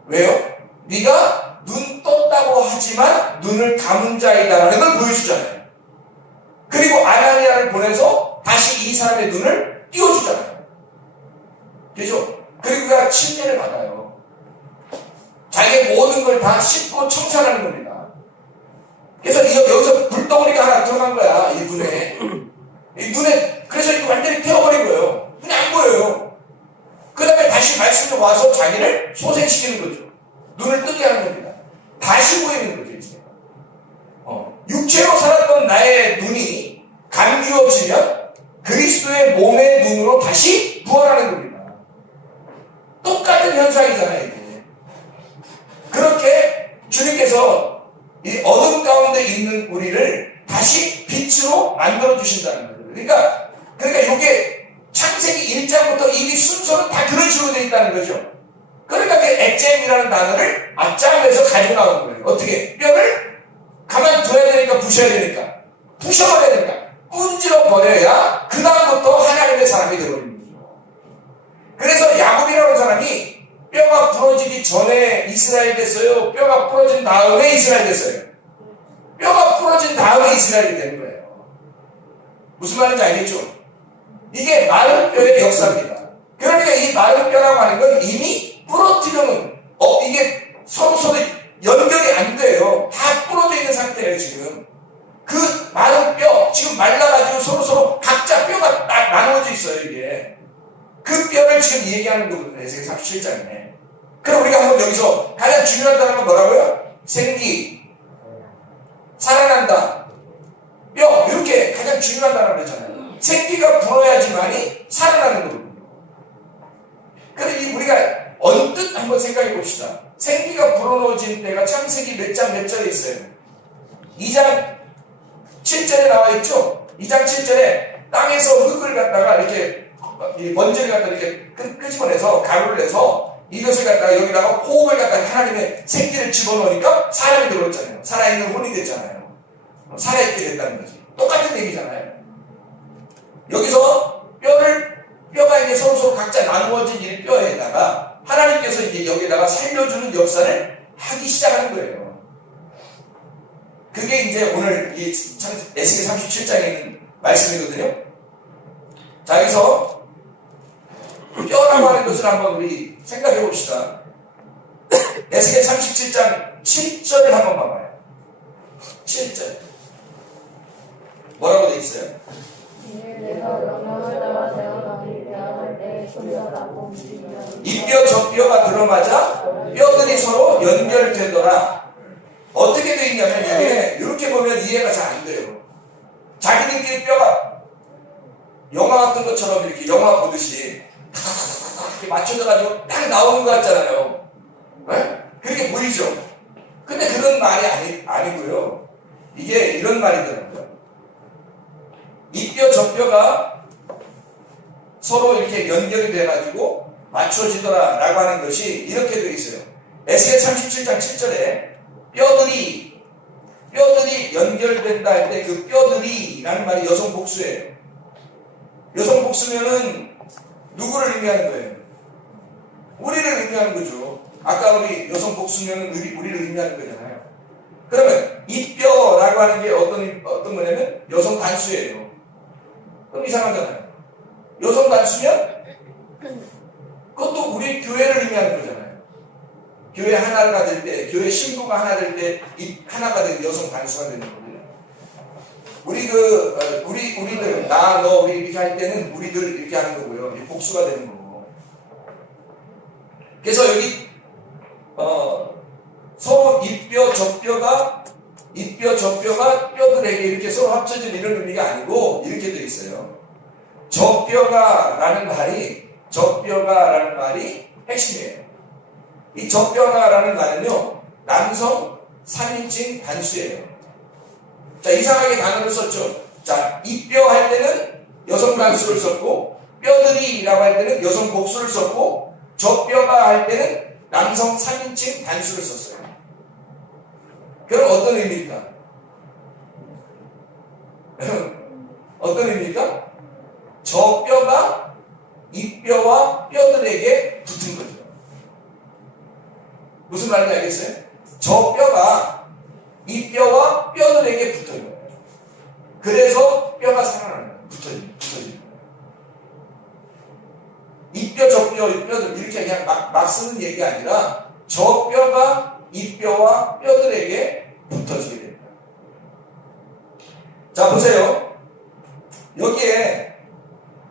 왜요? 네가 눈 떴다고 하지만 눈을 감은 자이다라는 걸 보여주잖아요. 그리고 아나니아를 보내서 다시 이 사람의 눈을 띄워주잖아요. 그죠? 그리고 그가 침례를 받아요. 자기의 모든 걸 다 씻고 청산하는 겁니다. 그래서 여기서 불덩어리가 하나 들어간 거야. 이 눈에 그래서 이거 완전히 태워버린 거예요. 눈이 안 보여요. 그 다음에 다시 말씀이 와서 자기를 소생시키는 거죠. 눈을 뜨게 하는 겁니다. 다시 보이는 거죠. 이제. 육체로 살았던 나의 눈이 감기워지면 그리스도의 몸의 눈으로 다시 부활하는 겁니다. 똑같은 현상이잖아요. 이게. 그렇게 주님께서 이 어둠 가운데 있는 우리를 다시 빛으로 만들어 주신다는 거죠. 그러니까 이게 창세기 1장부터 이미 순서는 다 그런 식으로 되어 그러니까 그 엑잼이라는 단어를 앞장에서 가지고 나오는 거예요. 어떻게? 뼈를 가만둬야 되니까 부셔야 되니까 부셔버려야 되니까 문질러 버려야 그 다음부터 하나님의 사람이 되어버리는 거죠. 그래서 야곱이라는 사람이 뼈가 부러지기 전에 이스라엘 됐어요? 뼈가 부러진 다음에 이스라엘 됐어요? 뼈가 부러진 다음에 이스라엘이 되는 거예요. 무슨 말인지 알겠죠? 이게 마른 뼈의 역사입니다. 그러니까 이 마른 뼈라고 하는 건 이미 부러뜨려는 이게 서로 연결이 안 돼요. 다 부러져 있는 상태예요. 지금 그 마른 뼈 지금 말라가지고 서로 각자 뼈가 나누어져 있어요. 이게 그 뼈를 지금 얘기하는 거거든요. 에스겔 37장에. 그럼 우리가 한번 여기서 가장 중요한 단어가 뭐라고요? 생기, 살아난다, 뼈, 이렇게 가장 중요한 단어를 했잖아요. 생기가 불어야지만이 살아나는 거거든요. 그럼 우리가 언뜻 한번 생각해 봅시다. 생기가 불어넣어진 때가 창세기 몇 장 몇 절에 있어요? 2장 7절에 나와 있죠? 2장 7절에 땅에서 흙을 갖다가 이렇게 먼지를 갖다가 이렇게 끄집어내서 가루를 내서 이것을 갖다가 여기다가 호흡을 갖다가 하나님의 생기를 집어넣으니까 사람이 들어왔잖아요. 살아있는 혼이 됐잖아요. 살아있게 됐다는 거지. 똑같은 얘기잖아요. 여기서 뼈가 이제 서로 각자 나누어진 이 뼈에다가 하나님께서 이제 여기다가 살려주는 역사를 하기 시작하는 거예요. 그게 이제 오늘 이 에스겔 37장에 있는 말씀이거든요. 자, 여기서 뼈라고 하는 것을 한번 우리 생각해 봅시다. 에스겔 37장 7절을 한번 봐봐요. 7절. 뭐라고 돼 있어요? 이 뼈 저 뼈가 들어맞아 뼈들이 서로 연결되더라. 어떻게 돼 있냐면 이게 이렇게 보면 이해가 잘 안 돼요. 자기들끼리 뼈가 영화 같은 것처럼 이렇게 영화 보듯이 이렇게 맞춰져가지고 딱 나오는 것 같잖아요. 네? 그렇게 보이죠? 근데 그런 말이 아니고요. 이게 이런 말이더라고요. 이 뼈 저 뼈가 서로 이렇게 연결이 돼가지고 맞춰지더라 라고 하는 것이 이렇게 되어 있어요. 에스겔 37장 7절에 뼈들이 연결된다 할 때 그 뼈들이 라는 말이 여성 복수예요. 여성 복수면은 누구를 의미하는 거예요? 우리를 의미하는 거죠. 아까 우리 여성 복수면은 우리를 의미하는 거잖아요. 그러면 이 뼈라고 하는 게 어떤 거냐면 여성 단수예요. 그럼 이상하잖아요. 여성 단수면 그것도 우리 교회를 의미하는 거잖아요. 교회 하나가 될 때, 교회 신부가 하나 될 때, 하나가 된 여성 단수가 되는 거거든요. 우리들, 나, 너, 우리 이렇게 할 때는 우리들 이렇게 하는 거고요. 복수가 되는 거고. 그래서 여기, 서로 이 뼈, 저 뼈가 뼈들에게 이렇게 서로 합쳐진 이런 의미가 아니고, 이렇게 되어 있어요. 저 뼈가 라는 말이 핵심이에요. 이 젖뼈가라는 말은요, 남성 3인칭 단수예요. 자, 이상하게 단어를 썼죠. 자, 이 뼈 할 때는 여성 단수를 썼고, 뼈들이라고 할 때는 여성 복수를 썼고, 젖뼈가 할 때는 남성 3인칭 단수를 썼어요. 그럼 어떤 의미입니까? 어떤 의미입니까? 젖뼈가 이 뼈와 뼈들에게 붙은 거죠. 무슨 말인지 알겠어요? 저 뼈가 이 뼈와 뼈들에게 붙어요. 그래서 뼈가 살아나는 거예요. 붙어지는 거예요. 이 뼈, 저 뼈, 이 뼈들 이렇게 그냥 막 쓰는 얘기가 아니라 저 뼈가 이 뼈와 뼈들에게 붙어지게 됩니다. 자, 보세요. 여기에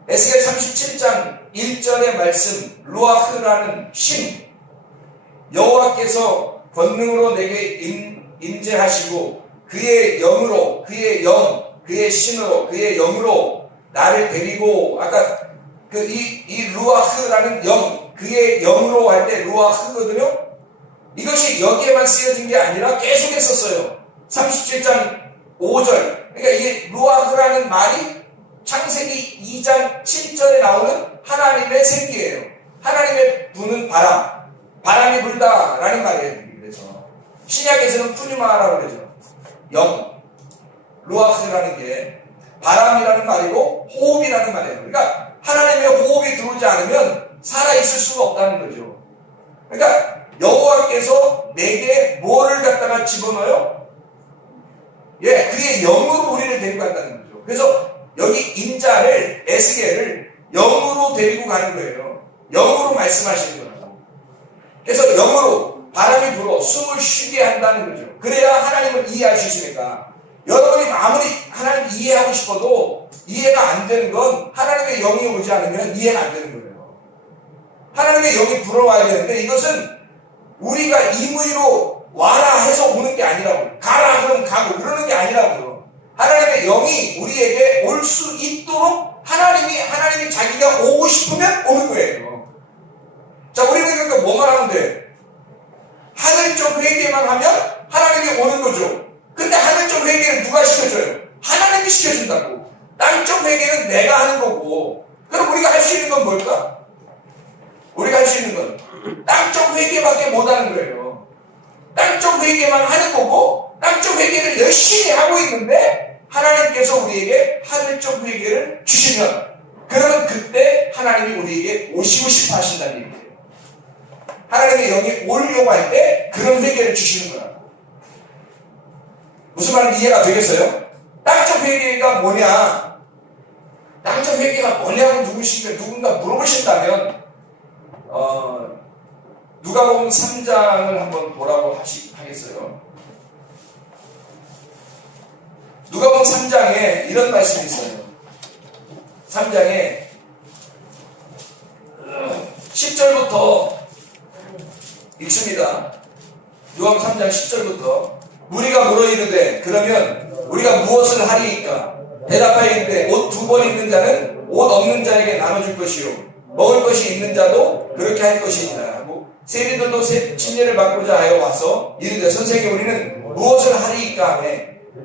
에스겔 37장 1절의 말씀 루아흐라는 신 여호와께서 권능으로 내게 임재하시고 그의 영으로 그의 신으로 그의 영으로 나를 데리고 아까 이 루아흐라는 영 그의 영으로 할 때 루아흐거든요. 이것이 여기에만 쓰여진 게 아니라 계속 했었어요. 37장 5절 그러니까 이게 루아흐라는 말이 창세기 2장 7절에 나오는 하나님의 생기예요. 하나님의 부는 바람 바람이 불다라는 말이에요. 그래서 신약에서는 푸뉴마라고 그러죠. 영, 루아흐라는 게 바람이라는 말이고 호흡이라는 말이에요. 그러니까 하나님의 호흡이 들어오지 않으면 살아있을 수가 없다는 거죠. 그러니까 여호와께서 내게 뭐를 갖다가 집어넣어요? 예, 그의 영으로 우리를 데리고 간다는 거죠. 그래서 여기 인자를, 에스겔을 영으로 데리고 가는 거예요. 영으로 말씀하시는 거라고. 그래서 영으로 바람이 불어 숨을 쉬게 한다는 거죠. 그래야 하나님을 이해할 수 있으니까. 여러분이 아무리 하나님 이해하고 싶어도 이해가 안 되는 건 하나님의 영이 오지 않으면 이해가 안 되는 거예요. 하나님의 영이 불어와야 되는데 이것은 우리가 임의로 와라 해서 오는 게 아니라고. 가라 그러면 가고 그러는 게 아니라고요. 하나님의 영이 우리에게 올 수 있도록 하나님이 자기가 오고 싶으면 오는 거예요. 자, 우리는 그러니까 뭐만 하면 돼? 하늘적 회개만 하면 하나님이 오는 거죠. 근데 하늘적 회개를 누가 시켜줘요? 하나님이 시켜준다고. 땅적 회개는 내가 하는 거고. 그럼 우리가 할 수 있는 건 뭘까? 우리가 할 수 있는 건 땅적 회개밖에 못 하는 거예요. 땅적 회개만 하는 거고 땅적 회개를 열심히 하고 있는데 하나님께서 우리에게 하늘적 회개를 주시면 그러면 그때 하나님이 우리에게 오시고 싶어 하신다는 얘기예요. 하나님의 영이 오려고 할 때 그런 회개를 주시는 거야. 무슨 말인지 이해가 되겠어요? 땅적 회개가 뭐냐? 땅적 회개가 뭐냐고 누군가 물어보신다면 누가복음 3장을 한번 보라고 하겠어요. 누가복음 3장에 이런 말씀이 있어요. 3장에 10절부터 읽습니다. 누가복음 3장 10절부터 우리가 물어 이르되 그러면 우리가 무엇을 하리이까? 대답하여 이르되 옷 2벌 있는 자는 옷 없는 자에게 나눠줄 것이요 먹을 것이 있는 자도 그렇게 할 것이니라 하고 세리들도 침례를 받고자 하여 와서 이르되 선생님 우리는 무엇을 하리이까 하며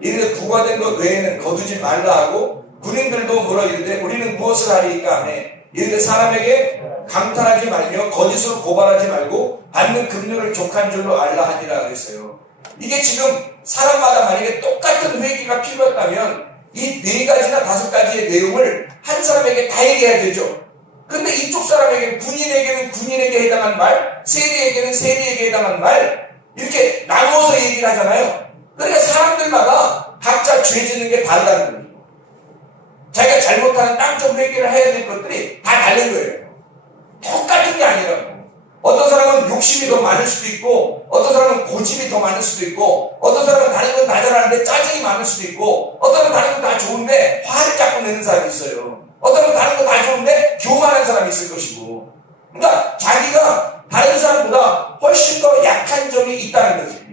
이르되 부과된 것 외에는 거두지 말라 하고 군인들도 물어 이르되 우리는 무엇을 하리이까 하며 이르되 사람에게 강탈하지 말며 거짓으로 고발하지 말고 받는 급료를 족한 줄로 알라 하니라 그랬어요. 이게 지금 사람마다 만약에 똑같은 회개가 필요했다면 이 4가지나 5가지의 내용을 한 사람에게 다 얘기해야 되죠. 근데 이쪽 사람에게 군인에게는 군인에게 해당한 말, 세리에게는 세리에게 해당한 말 이렇게 나누어서 얘기를 하잖아요. 그러니까 사람들마다 각자 죄 짓는 게 다르다는 거예요. 자기가 잘못하는 땅적 회개를 해야 될 것들이 다 다른 거예요. 똑같은 게 아니라고. 어떤 사람은 욕심이 더 많을 수도 있고 어떤 사람은 고집이 더 많을 수도 있고 어떤 사람은 다른 건 다 잘하는데 짜증이 많을 수도 있고 어떤 사람은 다른 건 다 좋은데 화를 자꾸 내는 사람이 있어요. 어떤 사람은 다른 건 다 좋은데 교만한 사람이 있을 것이고 그러니까 자기가 다른 사람보다 훨씬 더 약한 점이 있다는 거지.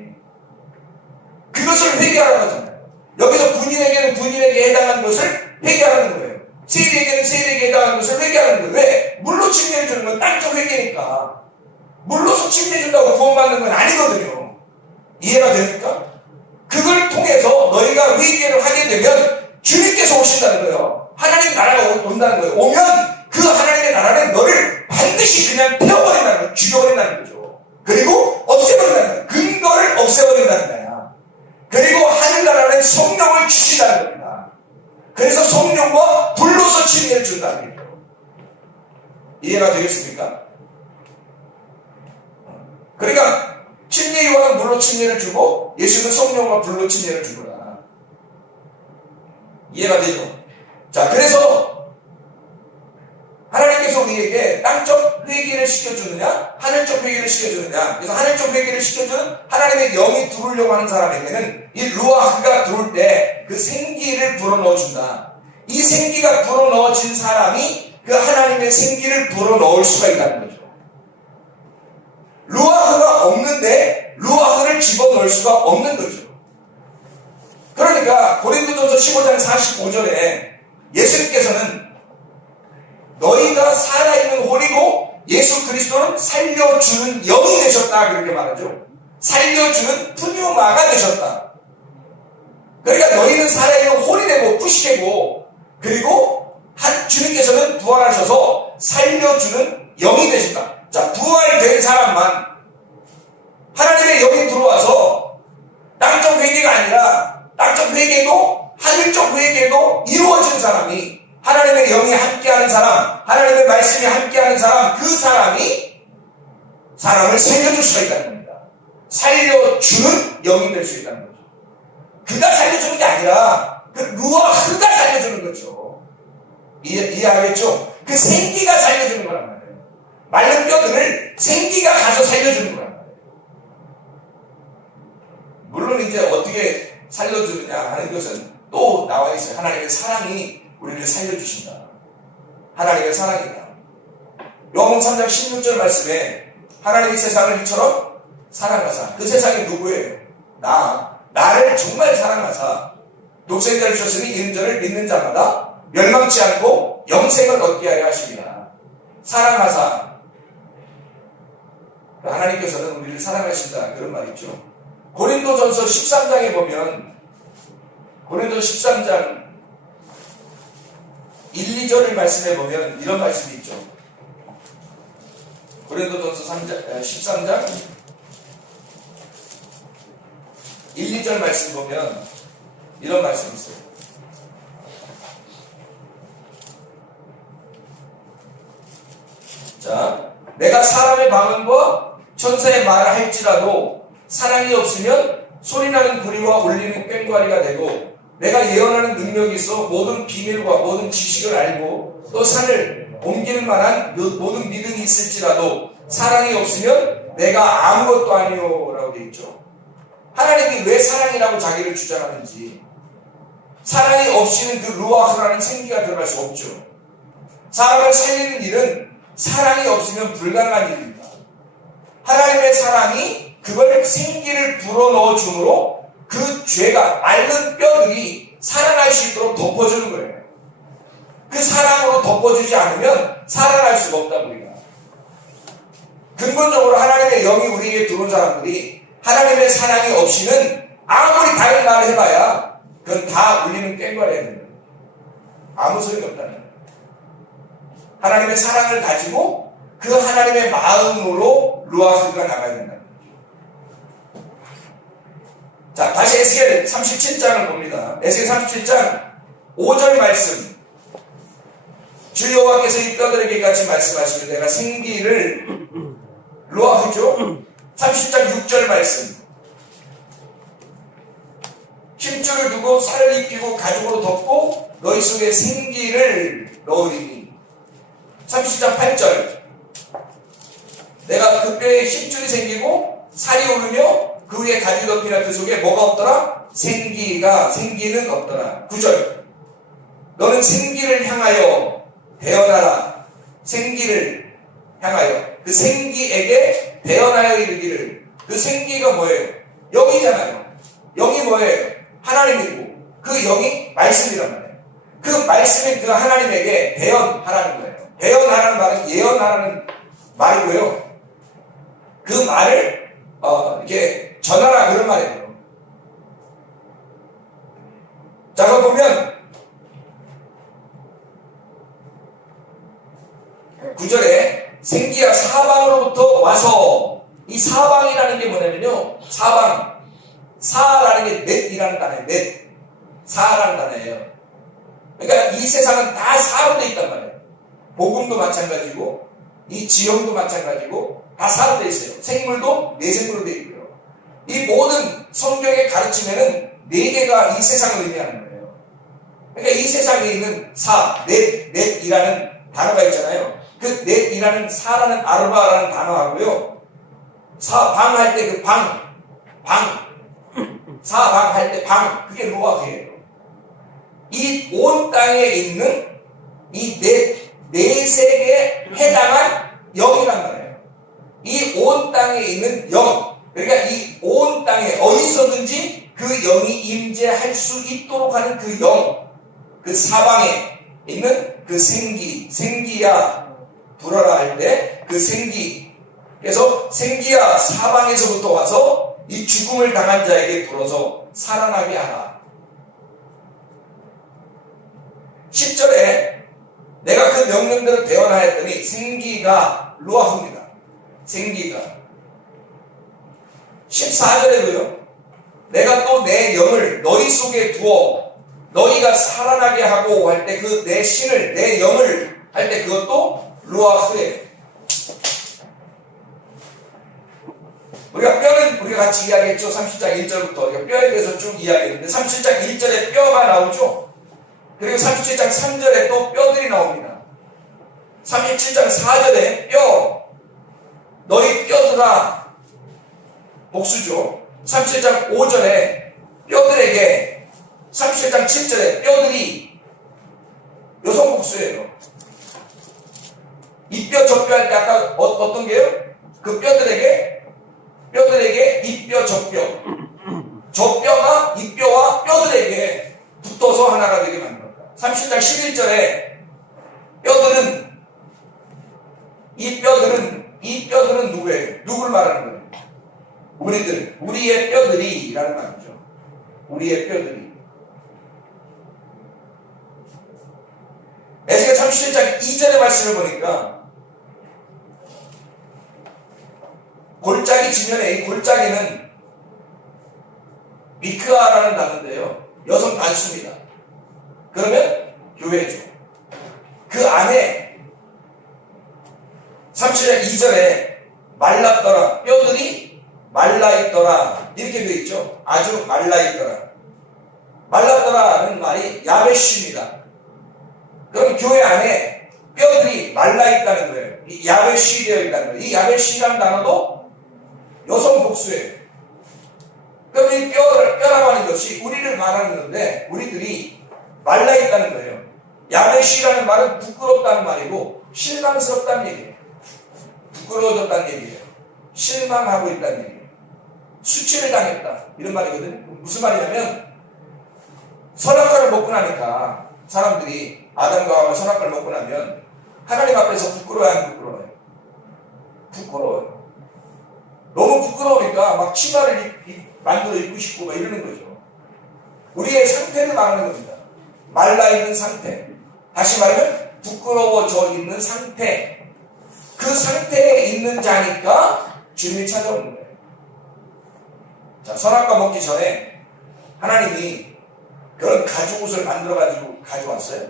그것을 회개하라고 하잖아요. 여기서 군인에게는 군인에게 해당하는 것을 회개하라는 거예요. 세리에게는 세리에게 해당하는 것을 회개하는 거예요. 왜? 물로 침례해 주는 건 땅적 회개니까. 물로서 침례해 준다고 구원받는 건 아니거든요. 이해가 됩니까? 그걸 통해서 너희가 회개를 하게 되면 주님께서 오신다는 거예요. 하나님 나라가 온다는 거예요. 오면 그 하나님의 나라는 너를 반드시 그냥 태워버린다는 거예요. 죽여버린다는 거죠. 그리고 없애버린다는 거예요. 근거를 없애버린다는 거야. 그리고 하늘나라는 성령을 주시다는 겁니다. 그래서 성령과 불로서 침례를 준다는 거예요. 이해가 되겠습니까? 그러니까 침례 요한은 물로 침례를 주고 예수는 성령과 불로 침례를 주구나. 이해가 되죠? 자, 그래서 하나님께서 우리에게 땅적 회개를 시켜주느냐 하늘적 회개를 시켜주느냐. 그래서 하늘적 회개를 시켜주는 하나님의 영이 들어오려고 하는 사람에게는 이 루아흐가 들어올 때 그 생기를 불어넣어준다. 이 생기가 불어넣어진 사람이 그 하나님의 생기를 불어넣을 수가 있다는 거죠. 루아흐가 없는데 루아흐를 집어넣을 수가 없는 거죠. 그러니까 고린도전서 15장 45절에 예수님께서는 너희가 살아있는 홀이고 예수 그리스도는 살려주는 영이 되셨다 그렇게 말하죠. 살려주는 푸뉴마가 되셨다. 그러니까 너희는 살아있는 홀이 되고 푸시되고 그리고 주님께서는 부활하셔서 살려주는 영이 되셨다. 자, 부활된 사람만 하나님의 영이 들어와서 땅적 회개가 아니라 땅적 회개도 하늘적 회개도 이루어진 사람이, 하나님의 영이 함께하는 사람, 하나님의 말씀이 함께하는 사람, 그 사람이 사람을 살려줄 수가 있다는 겁니다. 살려주는 영이 될 수 있다는 거죠. 그가 살려주는 게 아니라 그 루아흐가 살려주는 거죠. 이해하겠죠? 그 생기가 살려주는 거란 말이에요. 마른 뼈들을 생기가 가서 살려주는 거란 말이에요. 물론 이제 어떻게 살려주느냐 하는 것은 또 나와 있어요. 하나님의 사랑이 우리를 살려주신다. 하나님의 사랑이다. 요한복음 3장 16절 말씀에 하나님이 세상을 이처럼 사랑하사, 그 세상이 누구예요? 나를 정말 사랑하사 독생자를 주셨으니 이는 저를 믿는 자마다 멸망치 않고 영생을 얻게 하려 하십니다. 사랑하사, 하나님께서는 우리를 사랑하신다, 그런 말이죠. 고린도전서 13장에 보면, 고린도전서 13장 1, 2절을 말씀해 보면 이런 말씀이 있죠. 고린도전서 13장 1, 2절 말씀 보면 이런 말씀이 있어요. 자, 내가 사람의 방언과 천사의 말을 할지라도 사랑이 없으면 소리나는 구리와 울리는 꽹과리가 되고, 내가 예언하는 능력이 있어 모든 비밀과 모든 지식을 알고 또 산을 옮길 만한 모든 믿음이 있을지라도 사랑이 없으면 내가 아무것도 아니요 라고 되어 있죠. 하나님이 왜 사랑이라고 자기를 주장하는지, 사랑이 없이는 그 루아흐라는 생기가 들어갈 수 없죠. 사람을 살리는 일은 사랑이 없으면 불가능한 일입니다. 하나님의 사랑이 그걸 생기를 불어넣어 주므로 그 죄가, 앓는 뼈들이 살아날 수 있도록 덮어주는 거예요. 그 사랑으로 덮어주지 않으면 살아날 수가 없다, 우리가. 근본적으로 하나님의 영이 우리에게 들어온 사람들이 하나님의 사랑이 없이는 아무리 다른 말을 해봐야 그건 다 울리는 꽹과리 해야 됩니다. 아무 소용이 없다는 거예요. 하나님의 사랑을 가지고 그 하나님의 마음으로 루아흐가 나가야 된다. 자, 다시 에스겔 37장을 봅니다. 에스겔 37장 5절 말씀. 주 여호와께서 이 뼈들에게 같이 말씀하시면 내가 생기를, 루아흐죠? 30장 6절 말씀. 힘줄을 두고 살을 입히고 가죽으로 덮고 너희 속에 생기를 넣으리니. 30장 8절. 내가 그 뼈에 힘줄이 생기고 살이 오르며 그 위에 가죽이 덮이나 그 속에 뭐가 없더라? 생기는 없더라. 9절. 너는 생기를 향하여 대언하라. 생기를 향하여, 그 생기에게 대언하여 이르기를. 그 생기가 뭐예요? 영이잖아요. 영이 뭐예요? 하나님이고 그 영이 말씀이란 말이에요. 그 말씀이 그 하나님에게 대언하라는 거예요. 대언하라는 말은 예언하라는 말이고요. 그 말을 이렇게 전하라, 그런 말이에요. 자, 그거 보면 9절에 생기가 사방으로부터 와서, 이 사방이라는 게 뭐냐면요, 사라는 게 넷이라는 단어예요. 넷, 사라는 단어예요. 그러니까 이 세상은 다 사로 되어 있단 말이에요. 복음도 마찬가지고 이 지형도 마찬가지고 다 사로 되어 있어요. 생물도 내생물로 되어 있고요. 이 모든 성경의 가르침에는 네 개가 이 세상을 의미하는 거예요. 그러니까 이 세상에 있는 넷이라는 단어가 있잖아요. 그 넷이라는 사라는 아르바라는 단어하고요. 사방할 때 그 사방할 때 그게 루아흐예요. 이 온 땅에 있는 이 넷에게 해당한 영이란 말이에요. 이 온 땅에 있는 영, 그러니까 이 온 땅에 어디서든지 그 영이 임재할 수 있도록 하는 그 영, 그 사방에 있는 그 생기야 불어라 할 때 그 생기, 그래서 생기야 사방에서부터 와서 이 죽음을 당한 자에게 불어서 살아나게 하라. 10절에 내가 그 명령대로 대언하였더니 생기가 루아흐입니다. 생기가 14절에도요. 내가 또 내 영을 너희 속에 두어 너희가 살아나게 하고 할 때 그 내 신을 내 영을 할 때 그것도 루아흐예요. 우리가 뼈는 우리가 같이 이야기했죠. 37장 1절부터 우리가 뼈에 대해서 쭉 이야기했는데 37장 1절에 뼈가 나오죠. 그리고 37장 3절에 또 뼈들이 나옵니다. 37장 4절에 뼈 너희 뼈들아 복수죠. 37장 5절에 뼈들에게 37장 7절에 뼈들이 여성 복수예요. 이 뼈 저 뼈 할 때 아까 어떤 게요? 그 뼈들에게 이 뼈 저 뼈 저 뼈가 이 뼈와 뼈들에게 붙어서 하나가 되게 만듭니다. 37장 11절에 이 뼈들은 누구예요? 누굴 말하는 거예요? 우리의 뼈들이라는 말이죠. 우리의 뼈들이. 에스겔 37장 2절의 말씀을 보니까 골짜기 지면에 이 골짜기는 미크아라는 단어인데요. 여성 단수입니다. 그러면 교회죠. 그 안에 37장 2절에 말랐더라. 뼈들이 말라있더라. 이렇게 되어 있죠. 아주 말라있더라. 말랐더라는 말이 야베쉬입니다. 그럼 교회 안에 뼈들이 말라있다는 거예요. 이 야베쉬 되어 있다는 거예요. 이 야베쉬라는 단어도 여성 복수예요. 그럼 이 뼈라고 하는 것이 우리를 말하는 건데 우리들이 말라있다는 거예요. 야베쉬라는 말은 부끄럽다는 말이고 실망스럽다는 얘기예요. 부끄러워졌다는 얘기예요. 실망하고 있다는 얘기예요. 수치를 당했다 이런 말이거든요. 무슨 말이냐면 선악과를 먹고 나니까 사람들이 아담과 하와 선악과를 먹고 나면 하나님 앞에서 부끄러워요 안 부끄러워요? 부끄러워요. 너무 부끄러우니까 막 치마를 만들어 입고 싶고 막 이러는 거죠. 우리의 상태를 말하는 겁니다. 말라있는 상태. 다시 말하면 부끄러워져 있는 상태. 그 상태에 있는 자니까 주님이 찾아오는 거예요. 자, 선악과 먹기 전에 하나님이 그런 가죽옷을 만들어가지고 가져왔어요?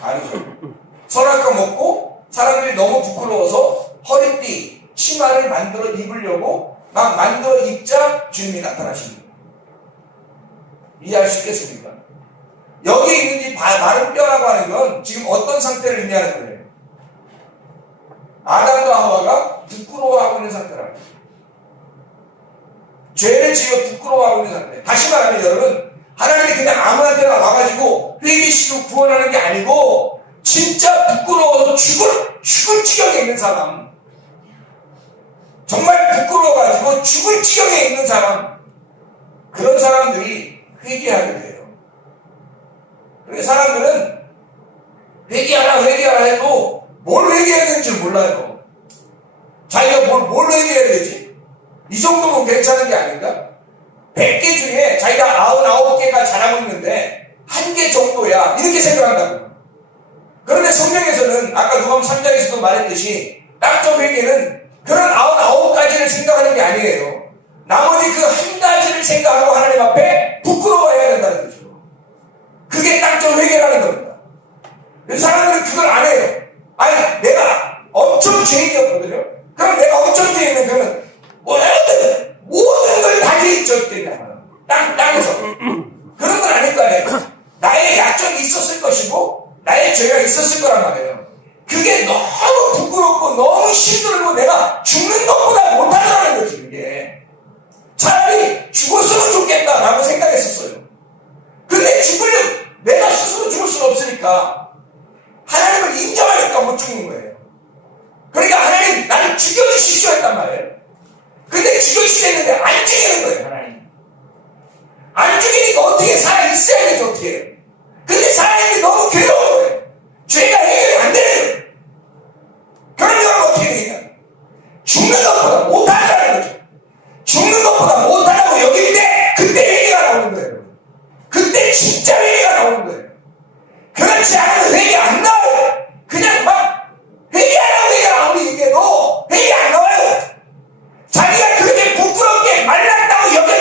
아니죠. 선악과 먹고 사람들이 너무 부끄러워서 허리띠, 치마를 만들어 입으려고 막 만들어 입자 주님이 나타나십니다. 이해할 수 있겠습니까? 여기 있는 이 마른 뼈라고 하는 건 지금 어떤 상태를 의미하는 거예요? 아담과 하와가 부끄러워하고 있는 상태라고. 죄를 지어 부끄러워하고 있는 상태. 다시 말하면 여러분, 하나님이 그냥 아무한테나 와가지고 회개시키고 구원하는 게 아니고 진짜 부끄러워서 죽을 지경에 있는 사람, 정말 부끄러워가지고 죽을 지경에 있는 사람, 그런 사람들이 회개하게 돼요. 그런데 사람들은 회개하라 해도 뭘 회개해야 되는지 몰라요. 자기가 뭘 회개해야 되지? 이 정도면 괜찮은 게 아닌가? 100개 중에 자기가 99개가 잘하고 있는데 1개 정도야 이렇게 생각한다고. 그런데 성경에서는 아까 누가복음 3장에서도 말했듯이 딱저 회개는 그런 99가지를 생각하는 게 아니에요. 나머지 그 한 가지를 생각하고 하나님 앞에 부끄러워해야 된다는 거죠. 그게 딱저 회개라는 겁니다. 사람들은 그걸 안 해요. 아니 내가 엄청 죄인이었거든요. 그럼 내가 엄청 죄인이면 그러면 모든 걸 다 죄인이었겠냐. 땅에서 그런 건 아닐 거 아니에요. 나의 약점이 있었을 것이고 나의 죄가 있었을 거란 말이에요. 그게 너무 부끄럽고 너무 힘들고 내가 죽는 것보다 못하더라는 거지. 그게 차라리 죽었으면 좋겠다라고 생각했었어요. 근데 내가 스스로 죽을 수는 없으니까 하나님을 인정하니까 못 죽는 거예요. 그러니까 하나님 나를 죽여주시오 했단 말이에요. 근데 죽여주시오 했는데 안 죽이는 거예요. 하나님 안 죽이니까 어떻게 살아있어야 되지 어떻게 해요. 근데 살아있는 게 너무 괴로운 거예요. 죄가 해결이 안 되는 거예요. 그런 경우는 어떻게 되냐, 죽는 것보다 못하다는 거죠. 죽는 것보다 못하다고 여길 때 그때 회개가 나오는 거예요. 그때 진짜 회개가 나오는 거예요. 그렇지 않으면 회개 안 나와요. 그냥 막 회개하라고 회개를 아무리 얘기해도 회개 안 나와요. 자기가 그렇게 부끄럽게 말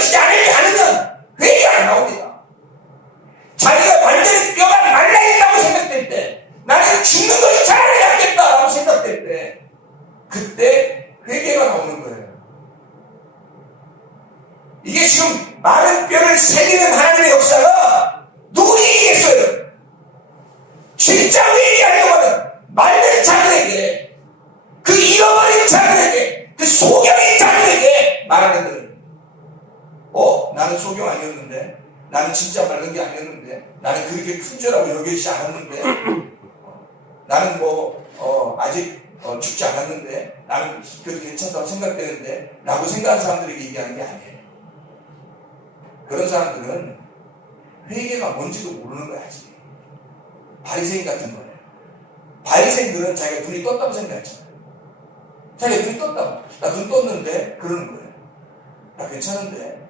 그러지 않으면 회개가 안 나옵니다. 자기가 완전히 뼈가 말라있다고 생각될 때, 나는 죽는 것이 차라리 낫겠다라고 생각될 때, 그때 회개가 나오는 거예요. 이게 지금 많은 뼈를 새기는 하나님의 역사가 누구 이기겠어요? 진짜 회개하려고 하는 말든 자들에게, 그 잃어버린 자들에게, 그 소경인 자들에게 말하는 거예요. 나는 소경 아니었는데, 나는 진짜 말른 게 아니었는데, 나는 그렇게 큰 죄라고 여기지 않았는데, 나는 아직 죽지 않았는데, 나는 그래도 괜찮다고 생각되는데, 라고 생각하는 사람들에게 얘기하는 게 아니에요. 그런 사람들은 회개가 뭔지도 모르는 거야, 아직. 바리새인 같은 거예요. 바리새인들은 자기가 눈이 떴다고 생각했잖아요. 자기가 눈이 떴다고. 나 눈 떴는데, 그러는 거예요. 나 괜찮은데,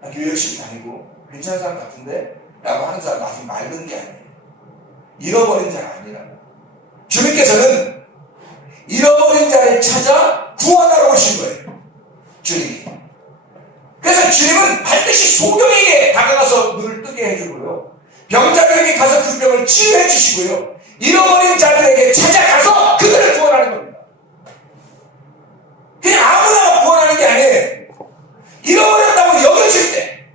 나 교회 열심히 다니고, 괜찮은 사람 같은데, 라고 하는 사람 아직 맑은 게 아니에요. 잃어버린 자가 아니라고. 주님께서는 잃어버린 자를 찾아 구원하러 오신 거예요. 주님이. 그래서 주님은 반드시 소경에게 다가가서 눈을 뜨게 해주고요. 병자들에게 가서 그 병을 치유해 주시고요. 잃어버린 자들에게 찾아가서 그들을 구원하는 겁니다. 그냥 아무나 구원하는 게 아니에요. 잃어버렸다고 여겨질 때,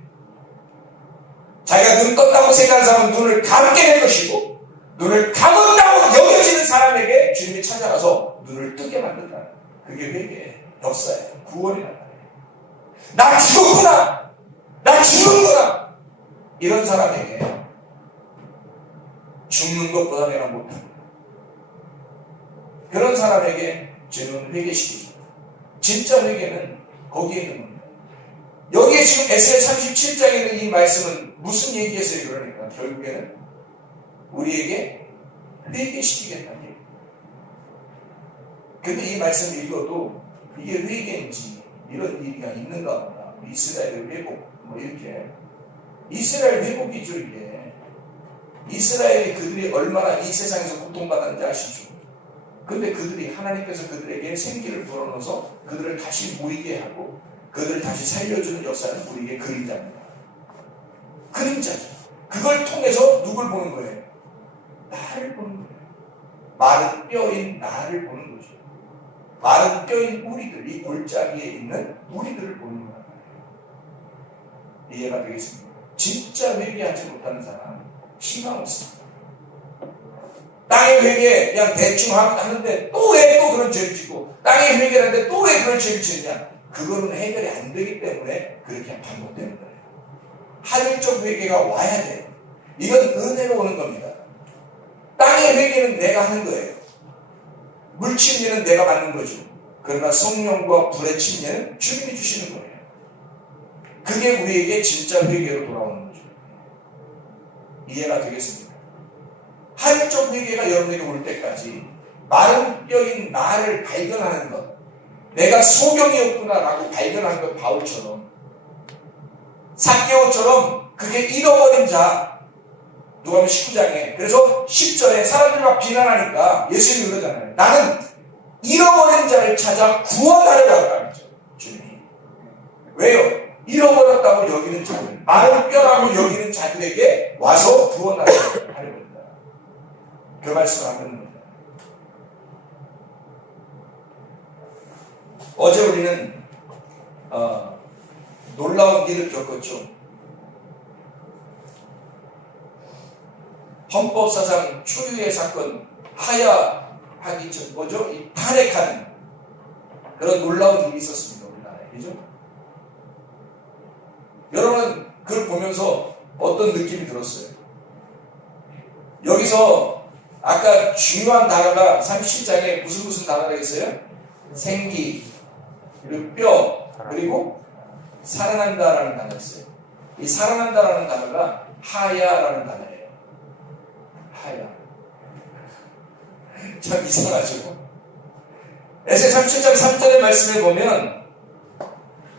자기가 눈 떴다고 생각하는 사람은 눈을 감게 될 것이고, 눈을 감았다고 여겨지는 사람에게 주님이 찾아가서 눈을 뜨게 만든다. 그게 회개의 역사예요. 구원이란 말이에요. 나 죽었구나! 나 죽는구나! 이런 사람에게 죽는 것보다 내가 못한다. 그런 사람에게 주님은 회개시키죠. 진짜 회개는 거기에 있는 겁니다. 여기에 지금 에스겔 37장에 있는 이 말씀은 무슨 얘기겠어요? 그러니까 결국에는 우리에게 회개시키겠다는 얘기. 근데 이 말씀을 읽어도 이게 회개인지 이런 얘기가 있는가 보다. 이스라엘의 회복 이렇게 이스라엘 회복이죠. 이게 이스라엘이 그들이 얼마나 이 세상에서 고통받았는지 아시죠? 근데 그들이 하나님께서 그들에게 생기를 불어넣어서 그들을 다시 모이게 하고 그들을 다시 살려주는 역사는 우리에게 그림자입니다. 그림자죠. 그걸 통해서 누굴 보는 거예요? 나를 보는 거예요. 마른 뼈인 나를 보는 거죠. 마른 뼈인 우리들, 이 골짜기에 있는 우리들을 보는 거예요. 이해가 되겠습니까? 진짜 회개하지 못하는 사람 희망 없습니다. 땅의 회개 그냥 대충 하는데 또 왜 또 그런 죄를 짓고 땅의 회개를 하는데 또 왜 그런 죄를 짓느냐? 그거는 해결이 안 되기 때문에 그렇게 반복되는 거예요. 하늘적 회개가 와야 돼요. 이건 은혜로 오는 겁니다. 땅의 회개는 내가 하는 거예요. 물 침례는 내가 받는 거죠. 그러나 성령과 불의 침례는 주님이 주시는 거예요. 그게 우리에게 진짜 회개로 돌아오는 거죠. 이해가 되겠습니까? 하늘적 회개가 여러분에게 올 때까지 마른 뼈인 나를 발견하는 것, 내가 소경이었구나라고 발견하는 것, 바울처럼 삭개오처럼 그게 잃어버린 자, 누가복음 19장에 그래서 10절에 사람들이 막 비난하니까 예수님이 그러잖아요. 나는 잃어버린 자를 찾아 구원하려고 하죠. 주님이. 왜요? 잃어버렸다고 여기는 자들, 마른 뼈라고 여기는 자들에게 와서 구원하려고 하는 겁니다. 그 말씀을 하는 겁니다. 어제 우리는 놀라운 일을 겪었죠. 헌법사상 초유의 사건, 하야하기 전, 이 탄핵하는 그런 놀라운 일이 있었습니다. 우리나라에. 그죠? 여러분은 그걸 보면서 어떤 느낌이 들었어요? 여기서 아까 중요한 단어가 37장에 무슨 단어가 있어요? 생기, 그리고 뼈, 그리고 살아난다라는 단어가 있어요. 이 살아난다라는 단어가 하야라는 단어예요. 하야. 참 이상하죠? 에스겔 37장 3절의 말씀에 보면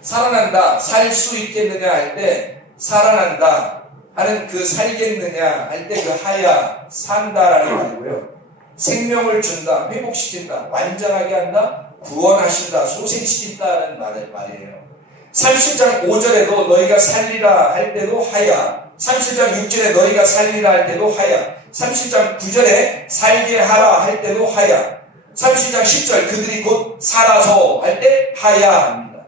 살아난다, 살 수 있겠느냐 할 때 살아난다 하는 그 살겠느냐 할 때 그 하야, 산다라는 말이고요. 생명을 준다, 회복시킨다, 완전하게 한다, 구원하신다, 소생시킨다는 말이에요. 30장 5절에도 너희가 살리라 할 때도 하야, 30장 6절에 너희가 살리라 할 때도 하야, 30장 9절에 살게 하라 할 때도 하야, 30장 10절 그들이 곧 살아서 할 때 하야 합니다.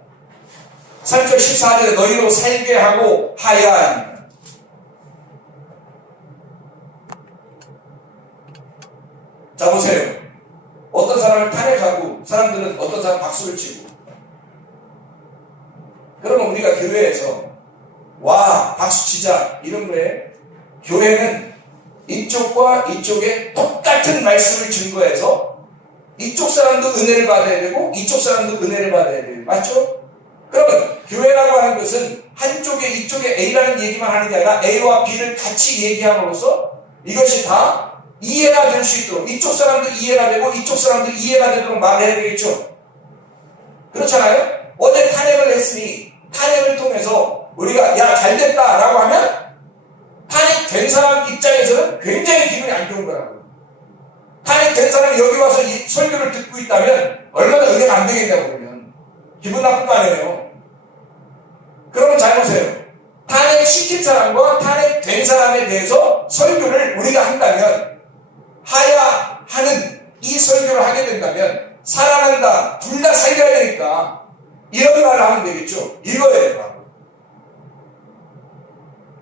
30절 14절에 너희로 살게 하고 하야 합니다. 자 보세요. 어떤 사람을 탄핵하고 사람들은 어떤 사람 박수를 치고, 그러면 우리가 교회에서 와 박수 치자 이런 거에, 교회는 이쪽과 이쪽에 똑같은 말씀을 증거해서 이쪽 사람도 은혜를 받아야 되고 이쪽 사람도 은혜를 받아야 돼요. 맞죠? 그러면 교회라고 하는 것은 한쪽에 이쪽에 A라는 얘기만 하는 게 아니라 A와 B를 같이 얘기함으로써 이것이 다 이해가 될 수 있도록, 이쪽 사람도 이해가 되고 이쪽 사람도 이해가 되도록 말해야 되겠죠. 그렇잖아요? 어제 탄핵을 했으니 탄핵을 통해서 우리가 야 잘됐다 라고 하면 탄핵된 사람 입장에서는 굉장히 기분이 안 좋은 거라고. 탄핵된 사람이 여기 와서 이 설교를 듣고 있다면 얼마나 은혜가 안 되겠냐고. 그러면 기분 나쁜 거 아니에요. 그러면 잘 보세요. 탄핵시킨 사람과 탄핵된 사람에 대해서 설교를 우리가 한다면, 하야 하는 이 설교를 하게 된다면 사랑한다, 둘 다 살려야 되니까 이런 말을 하면 되겠죠. 이거예요.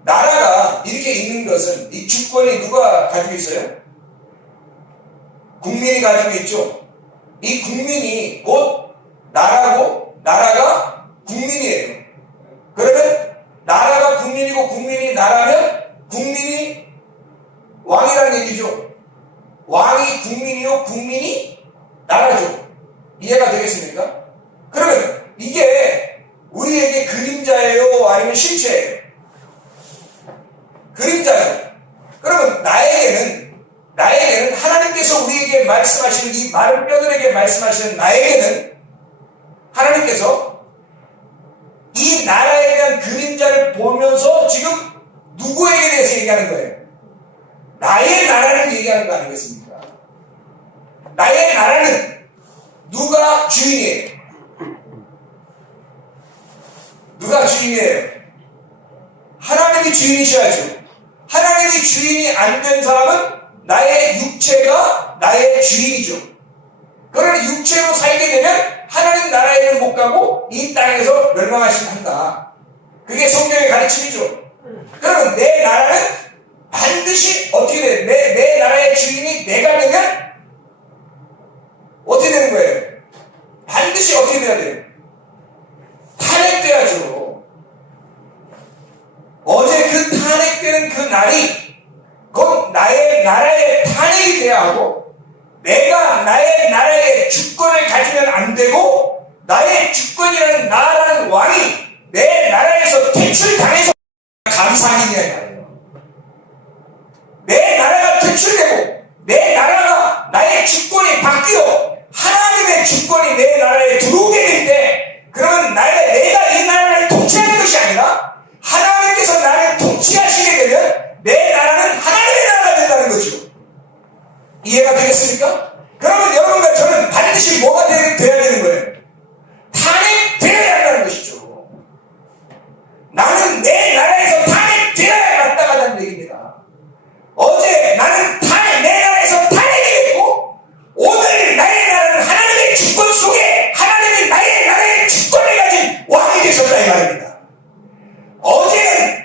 나라가 이렇게 있는 것은 이 주권이 누가 가지고 있어요? 국민이 가지고 있죠. 이 국민이 곧 나라고, 나라가 국민이에요. 그러면 나라가 국민이고 국민이 나라면 국민이 왕이라는 얘기죠. 왕이 국민이요 국민이 나라죠. 이해가 되겠습니까? 그러면 이게 우리에게 그림자예요 아니면 실체예요? 그림자예요. 그러면 나에게는 하나님께서 우리에게 말씀하시는, 이 마른 뼈들에게 말씀하시는 나에게는 하나님께서 이 나라에 대한 그림자를 보면서 지금 누구에게 대해서 얘기하는 거예요? 나의 나라를 얘기하는 거 아니겠습니까? 나의 나라는 누가 주인이에요? 누가 주인이에요? 하나님이 주인이셔야죠. 하나님이 주인이 안 된 사람은 나의 육체가 나의 주인이죠. 그러나 육체로 살게 되면 하나님 나라에는 못 가고 이 땅에서 멸망하시면 한다. 그게 성경의 가르침이죠. 그러면 내 나라는 반드시 어떻게 돼? 내 나라의 주인이 내가 되면 어떻게 되는 거예요? 반드시 어떻게 돼야 돼요? 탄핵돼야죠. 어제 그 탄핵되는 그 날이 곧 나의 나라의 탄핵이 돼야 하고, 내가 나의 나라의 주권을 가지면 안 되고, 나의 주권이라는 나라는 왕이 내 나라에서 퇴출당해서 감사하기냐 말이에요. 내 나라가 퇴출되고 내 나라가, 나의 주권이 바뀌어 하나님의 주권이 내 나라에 들어오게 될 때, 그러면 내가 이 나라를 통치하는 것이 아니라 하나님께서 나를 통치하시게 되면 내 나라는 하나님의 나라가 된다는 거죠. 이해가 되겠습니까? 그러면 여러분과 저는 반드시 뭐가 돼야 되는 거예요? 탄핵되어야 한다는 것이죠. 나는 내 나라에서 탄핵되어야 마땅하다는 얘기입니다. 어제 나는 내 나라에서 탄핵이 됐고, 오늘 나의 나라는 하나님의 주권 속에 하나님이 나의 나라의 주권을 가진 왕이 되셨다 이 말입니다. 어제는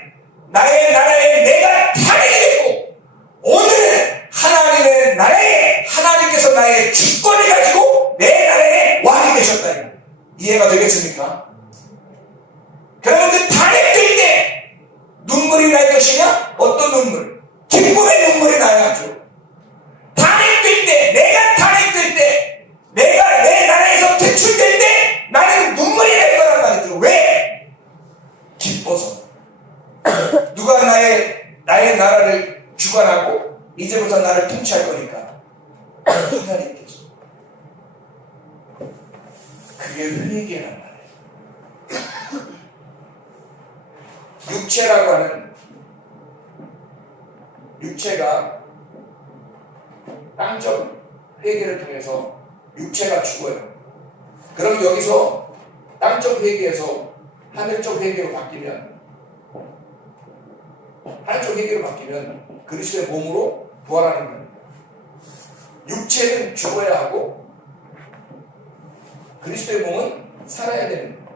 나의 나라에 내가 탄핵이 됐고, 오늘은 하나님의 나라에 하나님께서 나의 주권을 가지고 내 나라의 왕이 되셨다. 이해가 되겠습니까? 그러면 그 탄핵될 때 눈물이 날 것이냐? 어떤 눈물? 기쁨의 눈물이 나야죠. 탄핵될 때, 내가 탄핵될 때, 내가 내 나라에서 퇴출될 때 나는 눈물이 날 거란 말이죠. 왜? 기뻐서. 누가 나의 나라를 주관하고 이제부터 나를 통치할 거니까 하나님께서. 그게 회개란 말이에요. 육체라고 하는, 육체가 땅적 회개를 통해서 육체가 죽어요. 그럼 여기서 땅적 회개에서 하늘쪽 회개로 바뀌면 그리스도의 몸으로 부활하는 겁니다. 육체는 죽어야 하고 그리스도의 몸은 살아야 되는 거예요.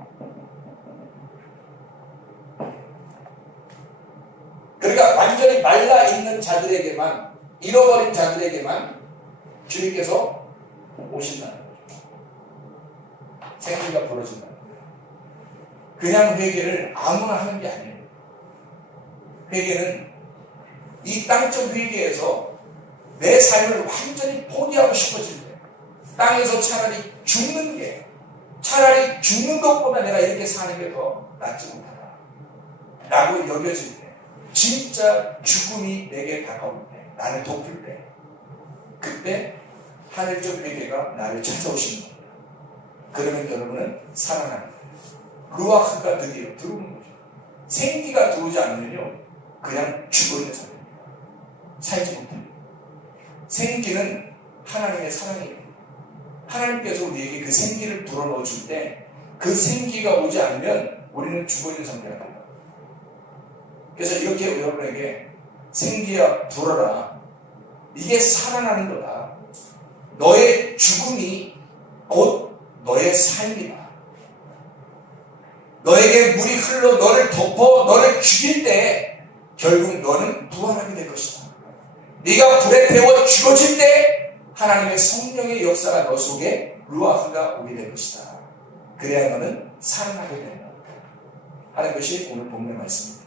그러니까 완전히 말라 있는 자들에게만, 잃어버린 자들에게만 주님께서 오신다는 거죠. 생기가 벌어진다는 거예요. 그냥 회개를 아무나 하는 게 아니에요. 회개는 이 땅적 회개에서 내 삶을 완전히 포기하고 싶어질 때, 땅에서 차라리 죽는 것보다 내가 이렇게 사는 게 더 낫지 못하다 라고 여겨질 때, 진짜 죽음이 내게 다가올 때, 나를 덮을 때, 그때 하늘적 회개가 나를 찾아오시는 겁니다. 그러면 여러분은 살아나는 거예요. 루아흐가 드디어 들어오는 거죠. 생기가 들어오지 않으면요, 그냥 죽어있는 사람입니다. 살지 못합니다. 생기는 하나님의 사랑이에요. 하나님께서 우리에게 그 생기를 불어넣어 줄 때 그 생기가 오지 않으면 우리는 죽어있는 상태가 됩니다. 그래서 이렇게 여러분에게 생기야 불어라. 이게 살아나는 거다. 너의 죽음이 곧 너의 삶이다. 너에게 물이 흘러 너를 덮어 너를 죽일 때 결국 너는 부활하게 될 것이다. 네가 불에 태워 죽어질 때 하나님의 성령의 역사가 너 속에 루아흐가 오게 될 것이다. 그래야 너는 살아나게 된다 하는 것이 오늘 본문의 말씀입니다.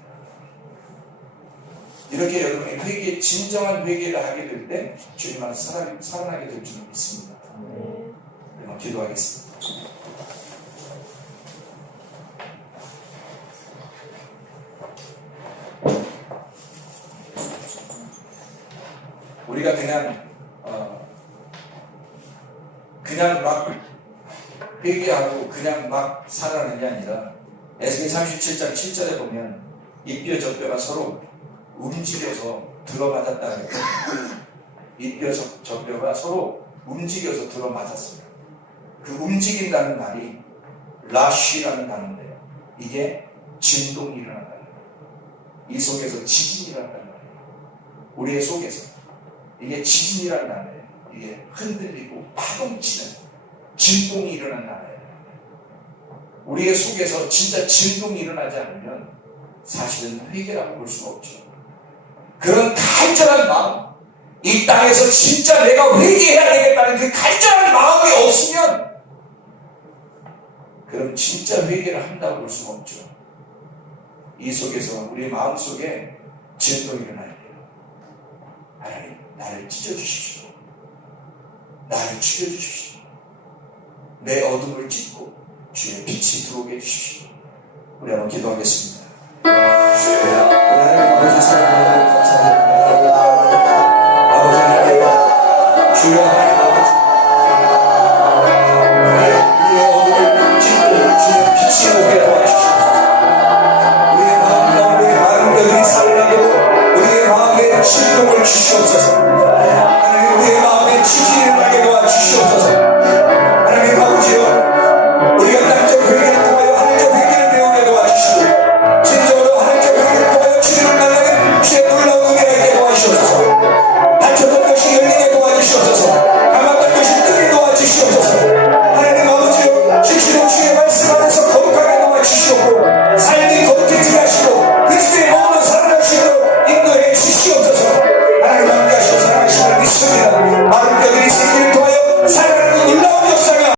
이렇게 여러분이 진정한 회개를 하게 될 때 주님 안에서 살아나게 될 줄 믿습니다. 그럼 기도하겠습니다. 우리가 그냥 막 회개하고 그냥 막 살아가는 게 아니라 에스겔 37장 7절에 보면 이뼈 저뼈가 서로 움직여서 들어맞았다는 거예요. 이뼈 저뼈가 서로 움직여서 들어맞았습니다. 그 움직인다는 말이 라쉬라는 단어인데요. 이게 진동이 일어난다는 거예요. 이 속에서 지진이 일어난다는 거예요. 우리의 속에서 이게 지진이라는 단어예요. 이게 흔들리고 파동치는 진동이 일어난다는 거예요. 우리의 속에서 진짜 진동이 일어나지 않으면 사실은 회개라고 볼 수가 없죠. 그런 간절한 마음, 이 땅에서 진짜 내가 회개해야 되겠다는 그 간절한 마음이 없으면 그럼 진짜 회개를 한다고 볼 수가 없죠. 이 속에서 우리 마음 속에 진동이 일어나야 돼요. 하나님, 나를 찢어주십시오. 나를 죽여주십시오. 내 어둠을 찢고 주의 빛이 들어오게 해주십시오. 우리 한번 기도하겠습니다. 하나님 아버지 사랑하는